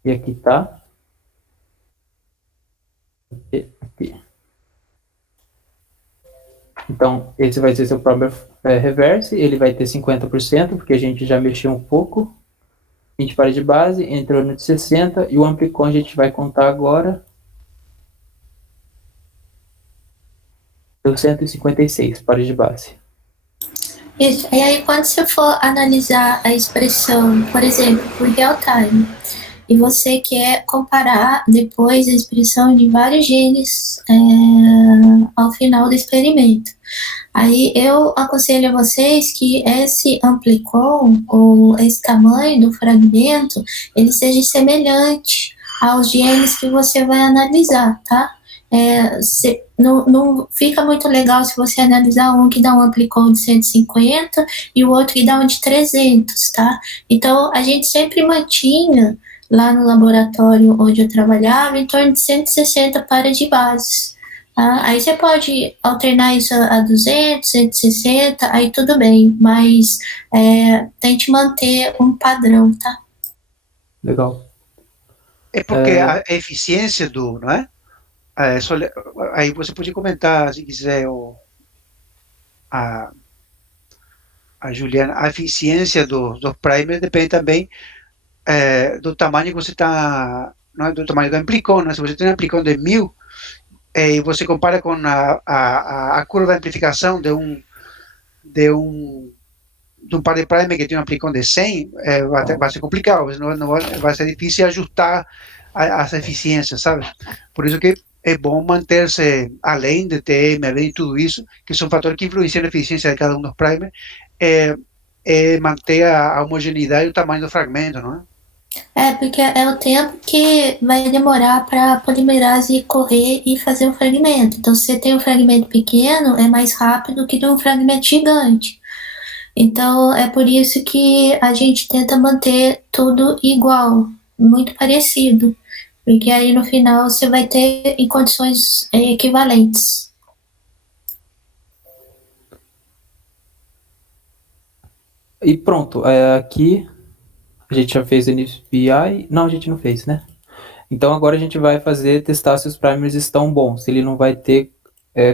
E aqui tá. E aqui. Então, esse vai ser seu primer reverse, ele vai ter 50%, porque a gente já mexeu um pouco. 20 pares de base, entrou no de 60, e o amplicon a gente vai contar agora. Deu 156 pares de base. Isso. E aí, quando você for analisar a expressão, por exemplo, por real time, e você quer comparar depois a expressão de vários genes ao final do experimento. Aí eu aconselho a vocês que esse amplicon, ou esse tamanho do fragmento, ele seja semelhante aos genes que você vai analisar, tá? Não fica muito legal se você analisar um que dá um amplicon de 150 e o outro que dá um de 300, tá? Então, a gente sempre mantinha lá no laboratório onde eu trabalhava em torno de 160 pares de bases. Tá? Aí você pode alternar isso a 200, 160, aí tudo bem, mas tente manter um padrão, tá? Legal. É porque a eficiência não é? Aí você pode comentar, se quiser, a, a Juliana, a eficiência dos primers depende também do tamanho que você está, do tamanho do amplicon, né? Se você tem um amplicon de 1000 e você compara com a curva de amplificação de um par de primer que tem um amplicon de 100, vai ser complicado, não vai ser difícil ajustar as eficiências, sabe? Por isso que é bom manter-se além de TM, além de tudo isso, que são fatores que influenciam na eficiência de cada um dos primers, manter a homogeneidade e o tamanho do fragmento, não é? Porque é o tempo que vai demorar para a polimerase correr e fazer um fragmento. Então, se você tem um fragmento pequeno, é mais rápido que de um fragmento gigante. Então, é por isso que a gente tenta manter tudo igual, muito parecido. Porque aí no final você vai ter em condições equivalentes. E pronto, aqui a gente já fez o NPI. Não, a gente não fez, né? Então agora a gente vai testar se os primers estão bons, se ele não vai ter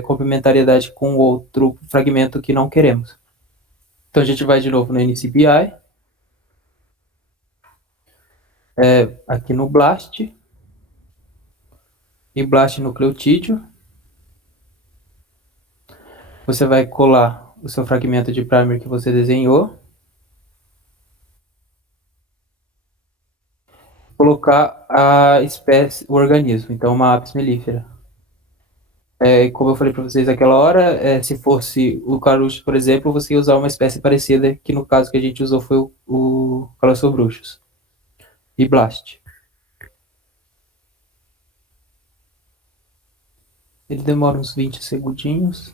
complementariedade com outro fragmento que não queremos. Então a gente vai de novo no NCBI, aqui no BLAST, e BLAST nucleotídeo. Você vai colar o seu fragmento de primer que você desenhou, colocar a espécie, o organismo, então uma apis mellifera. Como eu falei para vocês naquela hora, se fosse o Carucho, por exemplo, você ia usar uma espécie parecida, que no caso que a gente usou foi o Calostobruchus e Blast. Ele demora uns 20 segundinhos.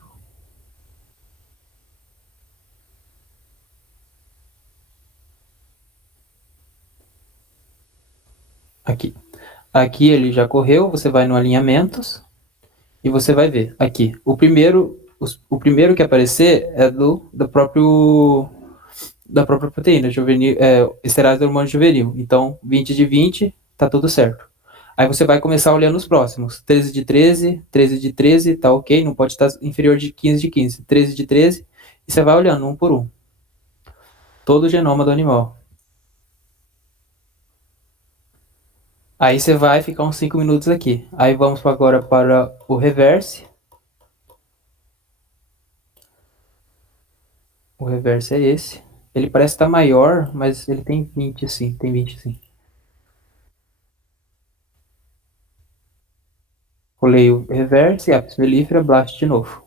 Aqui ele já correu, você vai no alinhamentos e você vai ver aqui. O primeiro que aparecer é da própria proteína juvenil, esterais do hormônio juvenil. Então, 20 de 20, tá tudo certo. Aí você vai começar olhando os próximos. 13 de 13, 13 de 13, tá ok, não pode estar inferior de 15 de 15. 13 de 13, e você vai olhando um por um. Todo o genoma do animal. Aí você vai ficar uns 5 minutos aqui. Aí vamos agora para o reverse. O reverse é esse. Ele parece estar maior, mas ele tem 20 sim, tem 20 sim. Colei o reverse, apis mellifera, blast de novo.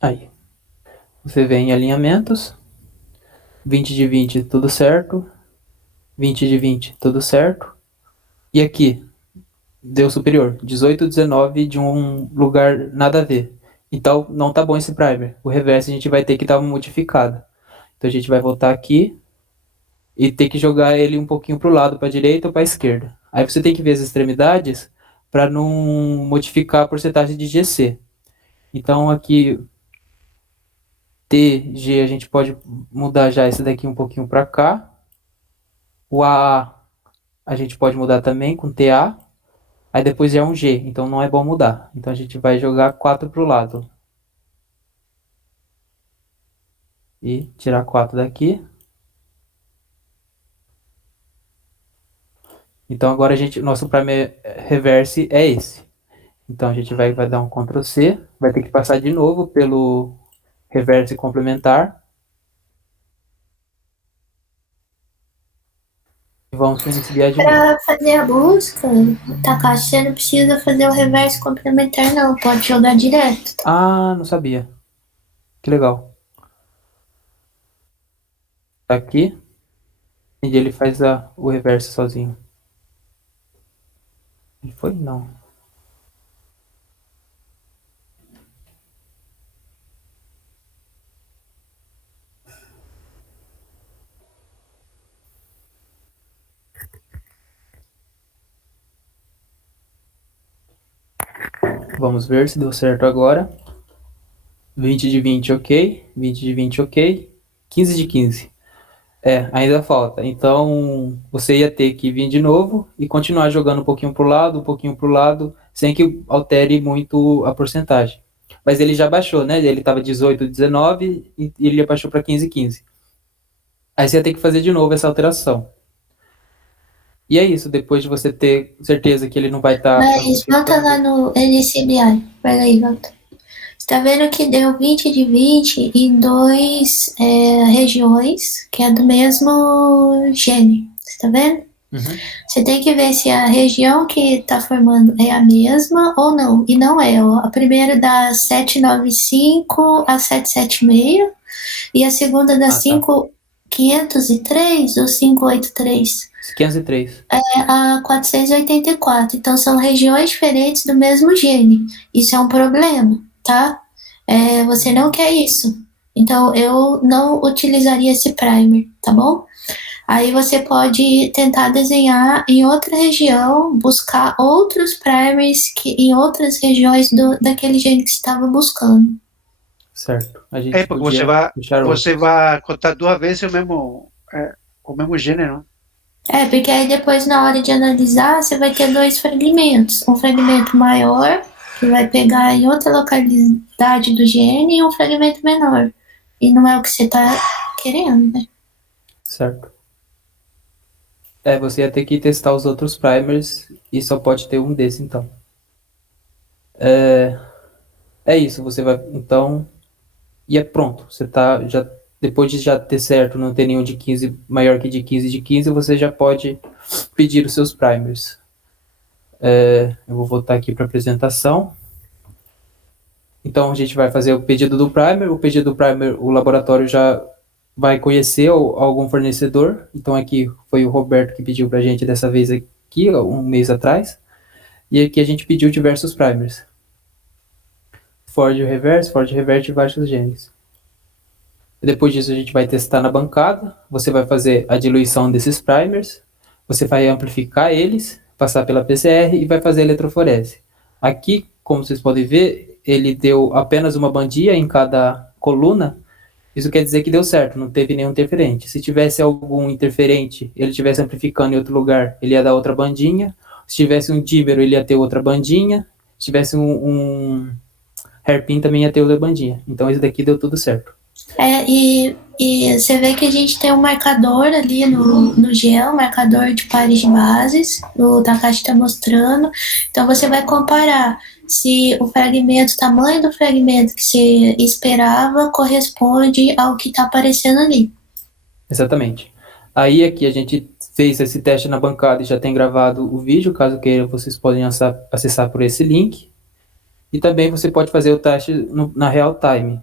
Aí, você vem em alinhamentos, 20 de 20, tudo certo, 20 de 20, tudo certo, e aqui, deu superior, 18, 19 de um lugar nada a ver. Então, não tá bom esse primer. O reverse a gente vai ter que dar uma modificada. Então, a gente vai voltar aqui e ter que jogar ele um pouquinho para o lado, para a direita ou para a esquerda. Aí você tem que ver as extremidades para não modificar a porcentagem de GC. Então, aqui T, G, a gente pode mudar já esse daqui um pouquinho para cá. O a gente pode mudar também com TA. Aí depois já é um G, então não é bom mudar. Então a gente vai jogar 4 para o lado. E tirar 4 daqui. Então agora nosso primer reverse é esse. Então a gente vai dar um Ctrl C, vai ter que passar de novo pelo reverse complementar. E vamos iniciar de novo. Para fazer a busca, Takashi, você não precisa fazer o reverse complementar, não. Pode jogar direto. Ah, não sabia. Que legal. Tá aqui. E ele faz o reverse sozinho. Ele foi? Não. Vamos ver se deu certo agora. 20 de 20, ok. 20 de 20, ok. 15 de 15. Ainda falta. Então, você ia ter que vir de novo e continuar jogando um pouquinho pro lado, sem que altere muito a porcentagem. Mas ele já baixou, né? Ele estava 18, 19 e ele abaixou para 15, 15. Aí você ia ter que fazer de novo essa alteração. E é isso, depois de você ter certeza que ele não vai estar... Mas volta lá no NCBI. Vai aí, volta. Você tá vendo que deu 20 de 20 em duas regiões, que é do mesmo gene. Você tá vendo? Uhum. Você tem que ver se a região que tá formando é a mesma ou não. E não é, ó. A primeira dá 795 a 776 e a segunda dá 503 ou 583. 503. A 484. Então são regiões diferentes do mesmo gene. Isso é um problema, tá? Você não quer isso. Então, eu não utilizaria esse primer, tá bom? Aí você pode tentar desenhar em outra região, buscar outros primers em outras regiões daquele gene que você estava buscando. Certo. A gente Porque podia puxar você outros. vai contar 2 vezes o mesmo gênero. Porque aí depois, na hora de analisar, você vai ter 2 fragmentos. Um fragmento maior, que vai pegar em outra localidade do gene, e um fragmento menor. E não é o que você está querendo, né? Certo. Você ia ter que testar os outros primers e só pode ter um desse, então. É isso, você vai, então, e é pronto. Você tá, já, depois de já ter certo, não ter nenhum de 15 maior que de 15, você já pode pedir os seus primers. Eu vou voltar aqui para a apresentação. Então, a gente vai fazer o pedido do primer. O pedido do primer, o laboratório já vai conhecer algum fornecedor. Então, aqui foi o Roberto que pediu para a gente dessa vez aqui, um mês atrás. E aqui a gente pediu diversos primers. Ford Reverse e vários genes. Depois disso, a gente vai testar na bancada. Você vai fazer a diluição desses primers. Você vai amplificar eles, passar pela PCR e vai fazer a eletroforese. Aqui, como vocês podem ver, ele deu apenas uma bandinha em cada coluna. Isso quer dizer que deu certo, não teve nenhum interferente. Se tivesse algum interferente, ele estivesse amplificando em outro lugar, ele ia dar outra bandinha. Se tivesse um dímero, ele ia ter outra bandinha. Se tivesse um hairpin, também ia ter outra bandinha. Então, esse daqui deu tudo certo. E você vê que a gente tem um marcador ali no gel, marcador de pares de bases, o Takashi está mostrando. Então você vai comparar se o tamanho do fragmento que você esperava corresponde ao que está aparecendo ali. Exatamente. Aí aqui a gente fez esse teste na bancada e já tem gravado o vídeo, caso queira, vocês podem acessar por esse link. E também você pode fazer o teste na real time.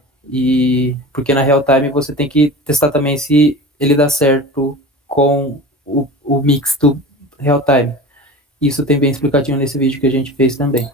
Porque na real time você tem que testar também se ele dá certo com o mix do real time. Isso tem bem explicadinho nesse vídeo que a gente fez também.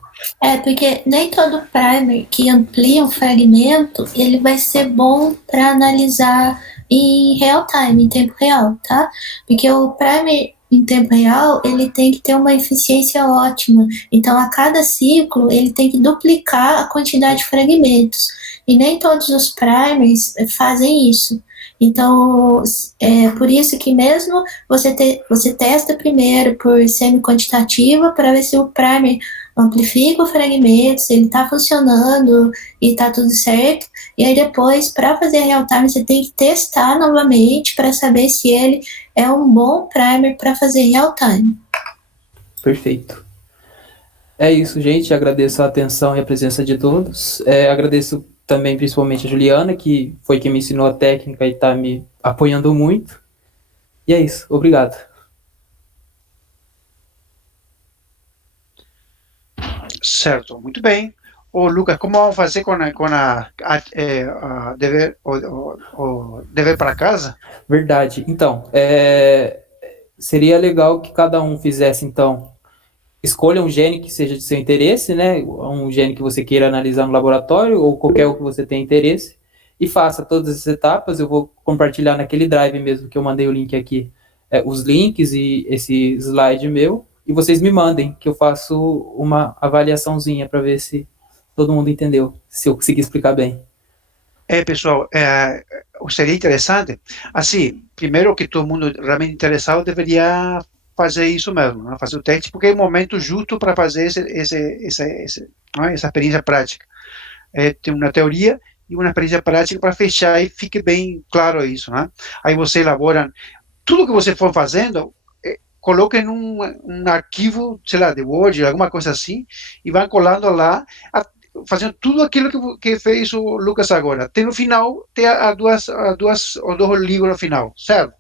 Porque nem todo primer que amplia um fragmento, ele vai ser bom para analisar em real time, em tempo real, tá? Porque o primer em tempo real, ele tem que ter uma eficiência ótima. Então, a cada ciclo, ele tem que duplicar a quantidade de fragmentos. E nem todos os primers fazem isso. Então, é por isso que mesmo você testa primeiro por semi-quantitativa para ver se o primer amplifica o fragmento, se ele está funcionando e está tudo certo. E aí depois, para fazer real time, você tem que testar novamente para saber se ele é um bom primer para fazer real time. Perfeito. É isso, gente. Agradeço a atenção e a presença de todos. Agradeço também principalmente a Juliana, que foi quem me ensinou a técnica e está me apoiando muito. E é isso. Obrigado. Certo, muito bem. Lucas, como vamos fazer com o dever para casa? Verdade. Então, seria legal que cada um fizesse, então, escolha um gene que seja de seu interesse, né? Um gene que você queira analisar no laboratório ou qualquer um que você tenha interesse e faça todas as etapas. Eu vou compartilhar naquele drive mesmo que eu mandei o link aqui, os links e esse slide meu, e vocês me mandem, que eu faço uma avaliaçãozinha para ver se todo mundo entendeu, se eu conseguir explicar bem. Pessoal, seria interessante, assim, primeiro que todo mundo realmente interessado deveria fazer isso mesmo, né? Fazer o teste, porque é o momento justo para fazer essa experiência prática. Tem uma teoria e uma experiência prática para fechar e fique bem claro isso, né? Aí você elabora tudo que você for fazendo, coloque em um arquivo, sei lá, de Word, alguma coisa assim, e vai colando lá, fazendo tudo aquilo que fez o Lucas agora. Tem no final, tem os dois livros no final, certo?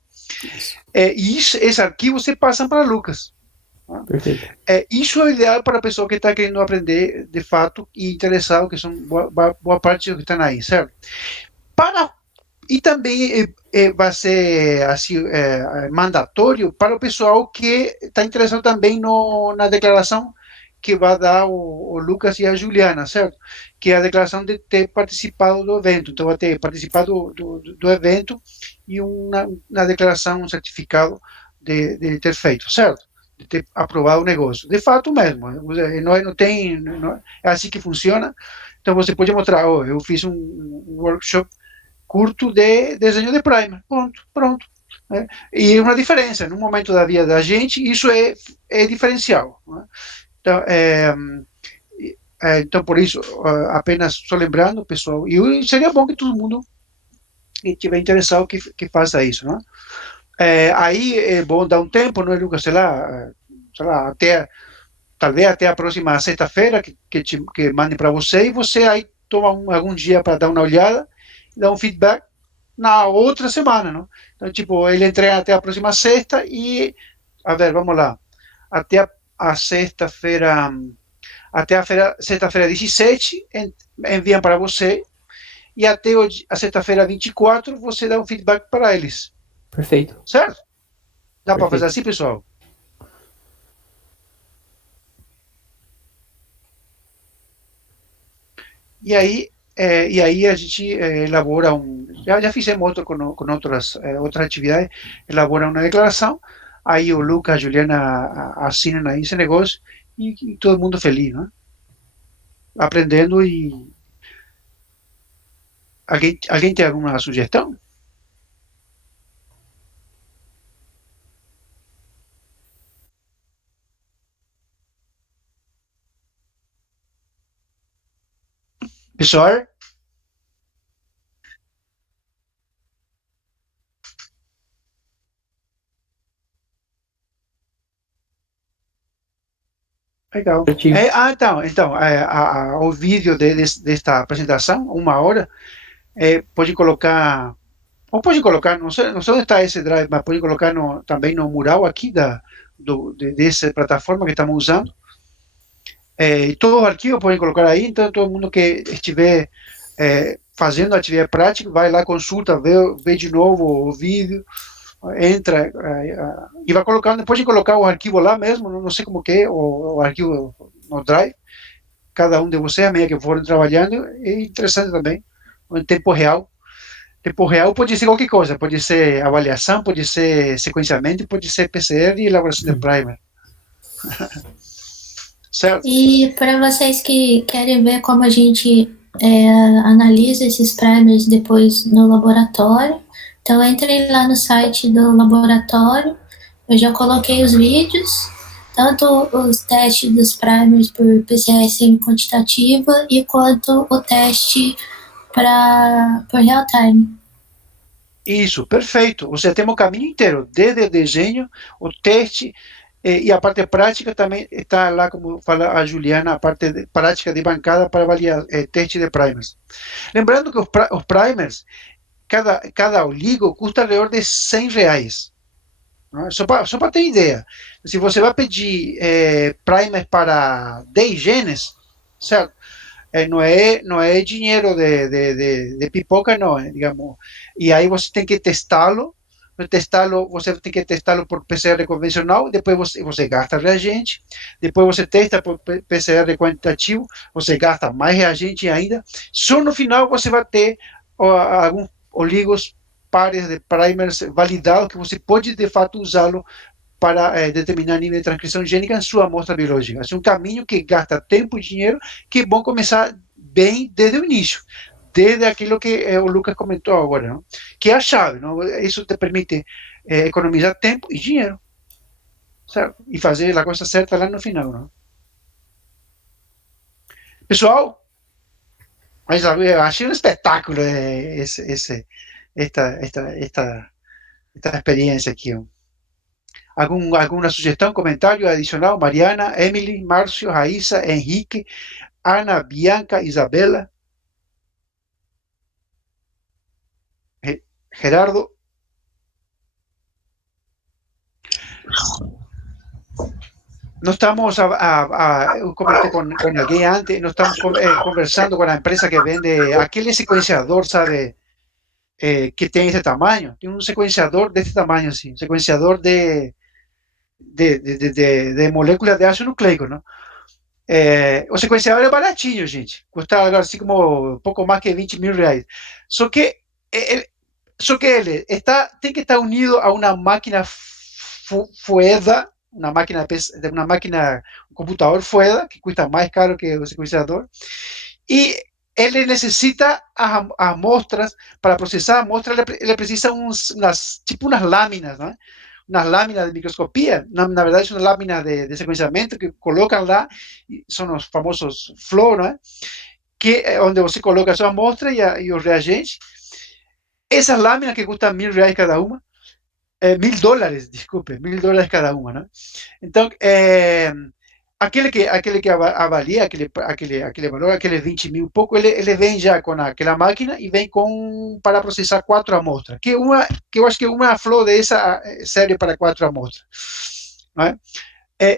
E esse arquivo você passa para Lucas. Tá? Perfeito. Isso é o ideal para a pessoa que está querendo aprender de fato e interessado, que são boa parte dos que estão aí, certo? E também vai ser assim, mandatório para o pessoal que está interessado também na declaração que vai dar o Lucas e a Juliana, certo? Que é a declaração de ter participado do evento. Então, vai ter participado do evento e uma declaração, um certificado de ter feito, certo? De ter aprovado o negócio. De fato mesmo. Não tem. Não, é assim que funciona. Então, você pode mostrar: oh, eu fiz um workshop curto de desenho de primer. Pronto. Né? E uma diferença, no momento da vida da gente, isso é diferencial. Né? Então, então, por isso, apenas só lembrando, pessoal, e seria bom que todo mundo que estiver interessado que faça isso. Né? Aí é bom dar um tempo, não é, Lucas? Sei lá, talvez até a próxima sexta-feira que mande para você, e você aí toma algum dia para dar uma olhada, dar um feedback na outra semana, não? Então, tipo, ele entrega até a próxima sexta e, a ver, vamos lá, até a sexta-feira, até a sexta-feira 17, enviam para você, e até a sexta-feira 24, você dá um feedback para eles. Perfeito. Certo? Dá para Perfeito. fazer assim, pessoal? E aí a gente elabora já fizemos outro com outras atividades, elabora uma declaração, aí o Lucas, a Juliana assinam aí esse negócio e todo mundo feliz, né? Aprendendo e... Alguém tem alguma sugestão? Pessoal? Legal. Então, o vídeo desta apresentação, 1 hora, pode colocar, ou pode colocar, não sei onde está esse drive, mas pode colocar também no mural aqui dessa plataforma que estamos usando. E todos os arquivos podem colocar aí, então todo mundo que estiver fazendo atividade prática, vai lá, consulta, vê de novo o vídeo, entra e vai colocando, depois de colocar o arquivo lá mesmo, não sei como que é, o arquivo no Drive, cada um de vocês, à medida que forem trabalhando, é interessante também, em tempo real. Tempo real pode ser qualquer coisa, pode ser avaliação, pode ser sequenciamento, pode ser PCR e elaboração de primer. Certo? E para vocês que querem ver como a gente analisa esses primers depois no laboratório, então entrem lá no site do laboratório, eu já coloquei os vídeos, tanto os testes dos primers por PCR semi-quantitativa e quanto o teste por real-time. Isso, perfeito. Ou seja, temos o caminho inteiro, desde o desenho, o teste, e a parte prática também está lá, como fala a Juliana, a parte prática de bancada para avaliar teste de primers. Lembrando que os primers, cada oligo custa alrededor de R$100. Não é? Só para ter ideia. Se você vai pedir primers para 10 genes, certo? Não é dinheiro de pipoca, não, digamos. E aí você tem que testá-lo. Você tem que testá-lo por PCR convencional, depois você gasta reagente, depois você testa por PCR quantitativo, você gasta mais reagente ainda. Só no final você vai ter alguns oligos pares de primers validados que você pode de fato usá-lo para determinar nível de transcrição gênica em sua amostra biológica. É um caminho que gasta tempo e dinheiro, que é bom começar bem desde o início, desde aquilo que o Lucas comentou agora, não? Que é a chave. Não? Isso te permite economizar tempo e dinheiro, certo? E fazer a coisa certa lá no final. Não? Pessoal, mas eu achei um espetáculo esta experiência aqui. Alguna sugestión, comentario adicional? Mariana, Emily, Marcio, Raíssa, Henrique, Ana, Bianca, Isabela, Gerardo. No estamos, comenté con alguien antes, no estamos conversando con la empresa que vende aquel secuenciador, ¿sabe? Que tiene este tamaño. Tiene un secuenciador de este tamaño, sí, secuenciador de moléculas de ácido nucleico, ¿no? O sequenciador é baratinho, gente. Custa assim como um pouco mais que 20 mil reais. Só que ele, tem que estar unido a uma máquina fueda, uma máquina, um computador fueda, que custa mais caro que o sequenciador. E ele necessita as amostras, para processar a amostra, ele precisa tipo umas lâminas, né? Umas lâminas de microscopia, na verdade, são lâminas de sequenciamento que colocam lá, são os famosos flow, né? Que é onde você coloca a sua amostra e os reagentes. Essas lâminas que custam 1.000 reais cada uma, $1.000, desculpe, $1.000 cada uma, né? Então, aquele que avalia aquele valor, aquele 20 mil pouco, ele vem já com aquela máquina e vem para processar 4 amostras. Que eu acho que uma flor dessa serve para 4 amostras. Né?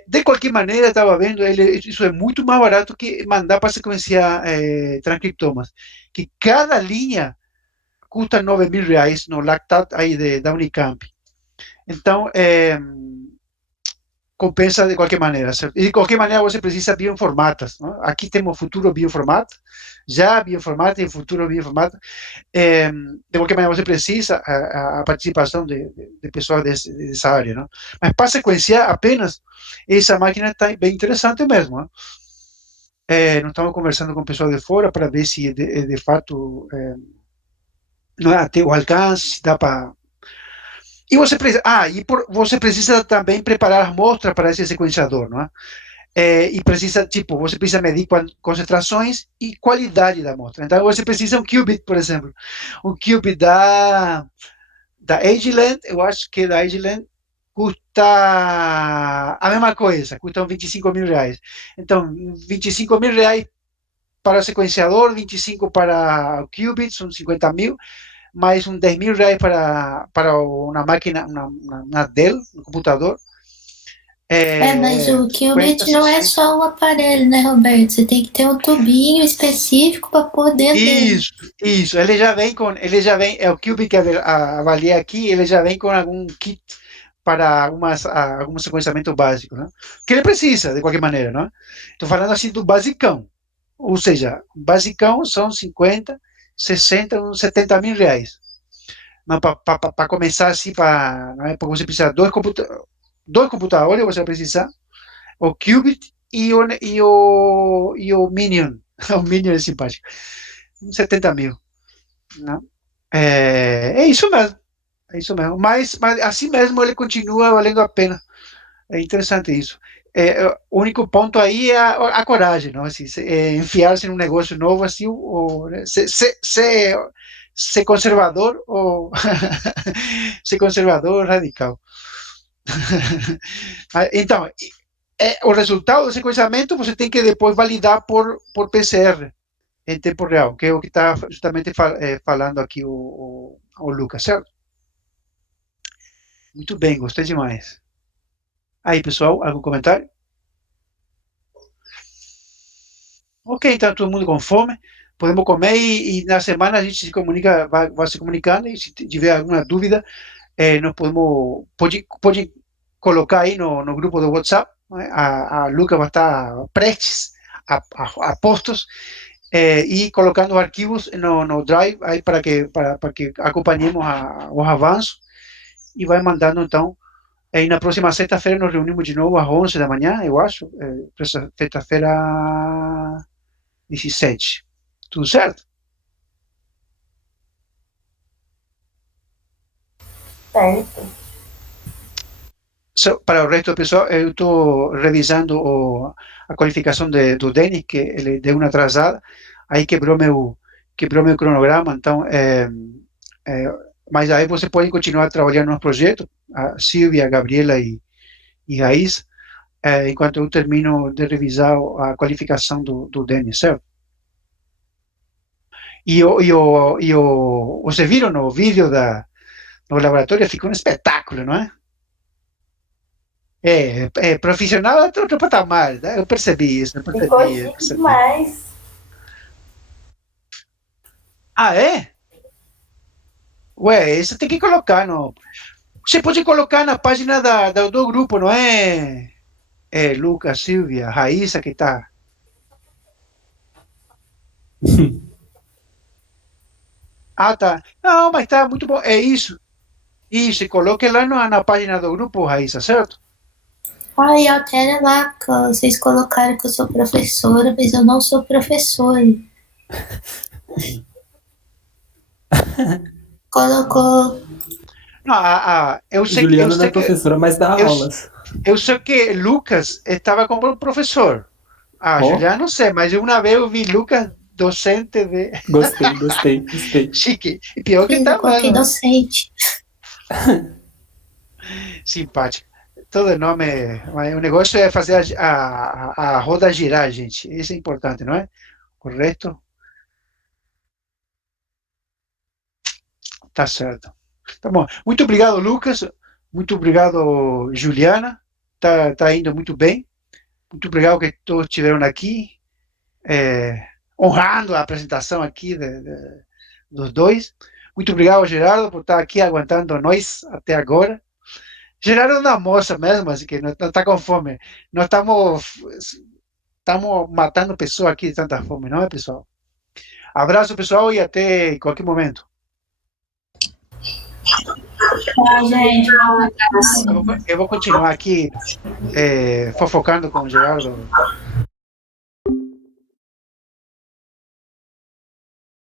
De qualquer maneira, estava vendo, isso é muito mais barato que mandar para sequenciar transcriptomas. Que cada linha custa 9.000 reais no Lactat aí da Unicamp. Então, compensa de qualquer maneira. Certo? E de qualquer maneira você precisa bioinformatas. Não? Aqui temos futuro bioinformata, já bioinformata e futuro bioinformata. De qualquer maneira você precisa a participação de pessoas dessa área. Não? Mas para sequenciar apenas, essa máquina está bem interessante mesmo. Não? Nós estamos conversando com pessoas de fora para ver se de fato não até o alcance, dá para... E você precisa também preparar as amostras para esse sequenciador, não é? E precisa, você precisa medir concentrações e qualidade da amostra. Então, você precisa um qubit, por exemplo. Um qubit da Agilent, eu acho que da Agilent custa a mesma coisa, custa 25.000 reais. Então, 25.000 reais para o sequenciador, 25 para o qubit, são 50 mil, mais 10.000 reais para uma máquina, uma Dell, um computador. Mas o qubit 50, não é 60. só um aparelho, né, Roberto? Você tem que ter um tubinho específico para pôr dentro dele. Isso. Ele já vem, o qubit que avalia aqui, ele já vem com algum kit para algum sequenciamento básico, né? Que ele precisa, de qualquer maneira, não? Estou falando assim do basicão. Ou seja, basicão são 50, 60, uns 70 mil reais. Para começar assim, porque você precisa dois computadores, você vai precisar o qubit e o Minion. O Minion é simpático. 70 mil. Né? É isso mesmo. É isso mesmo. Mas assim mesmo ele continua valendo a pena. É interessante isso. O único ponto aí é a coragem, não? Assim, enfiar-se num negócio novo assim, ou ser conservador ou ser conservador radical. Então, o resultado do sequenciamento você tem que depois validar por PCR em tempo real, que é o que está justamente falando aqui o Lucas, certo? Muito bem, gostei demais. Aí, pessoal, algum comentário? Ok, então todo mundo com fome, podemos comer e na semana a gente se comunica, vai se comunicando e se tiver alguma dúvida, nós pode colocar aí no grupo do WhatsApp, né? A Luca vai estar prestes a postos e colocando arquivos no Drive aí para que acompanhemos os avanços e vai mandando então. E na próxima sexta-feira nos reunimos de novo às 11 da manhã, eu acho, sexta-feira 17. Tudo certo? Certo. Para o resto do pessoal, eu estou revisando a qualificação do Denis, que ele deu uma atrasada, aí quebrou meu cronograma, então, mas aí você pode continuar trabalhando nos projetos, a Silvia, a Gabriela e Raiz, enquanto eu termino de revisar a qualificação do Denis, certo? Você viram no vídeo no laboratório, ficou um espetáculo, não é? Profissional é outro patamar, né? Eu percebi isso. Ficou chique demais. Ah, é? Ué, isso tem que colocar no... Você pode colocar na página do grupo, não é? Lucas, Silvia, Raíssa, que tá Ah, tá. Não, mas tá muito bom. É isso. Isso, e coloque lá na página do grupo, Raíssa, certo? Ai, altera lá, que vocês colocaram que eu sou professora, mas eu não sou professora. Colocou. Não, eu sei, Juliana não é professora, mas dá eu, aulas. eu sei que Lucas estava como professor. Ó. Juliana não sei, mas uma vez eu vi Lucas docente de Gostei. chique. E pior que Eu tá coloquei mesmo. docente. Simpático. Todo nome. O negócio é fazer a roda girar, gente. Isso é importante, não é? O resto, tá certo. Tá bom. Muito obrigado, Lucas. Muito obrigado, Juliana. Tá indo muito bem. Muito obrigado que todos estiveram aqui, honrando a apresentação aqui dos dois. Muito obrigado, Gerardo, por estar aqui aguentando nós até agora. Gerardo não almoça mesmo, assim que não está com fome. Nós estamos matando pessoas aqui de tanta fome, não é, pessoal? Abraço, pessoal, e até qualquer momento. Tchau, gente. Eu vou continuar aqui fofocando com o Gerardo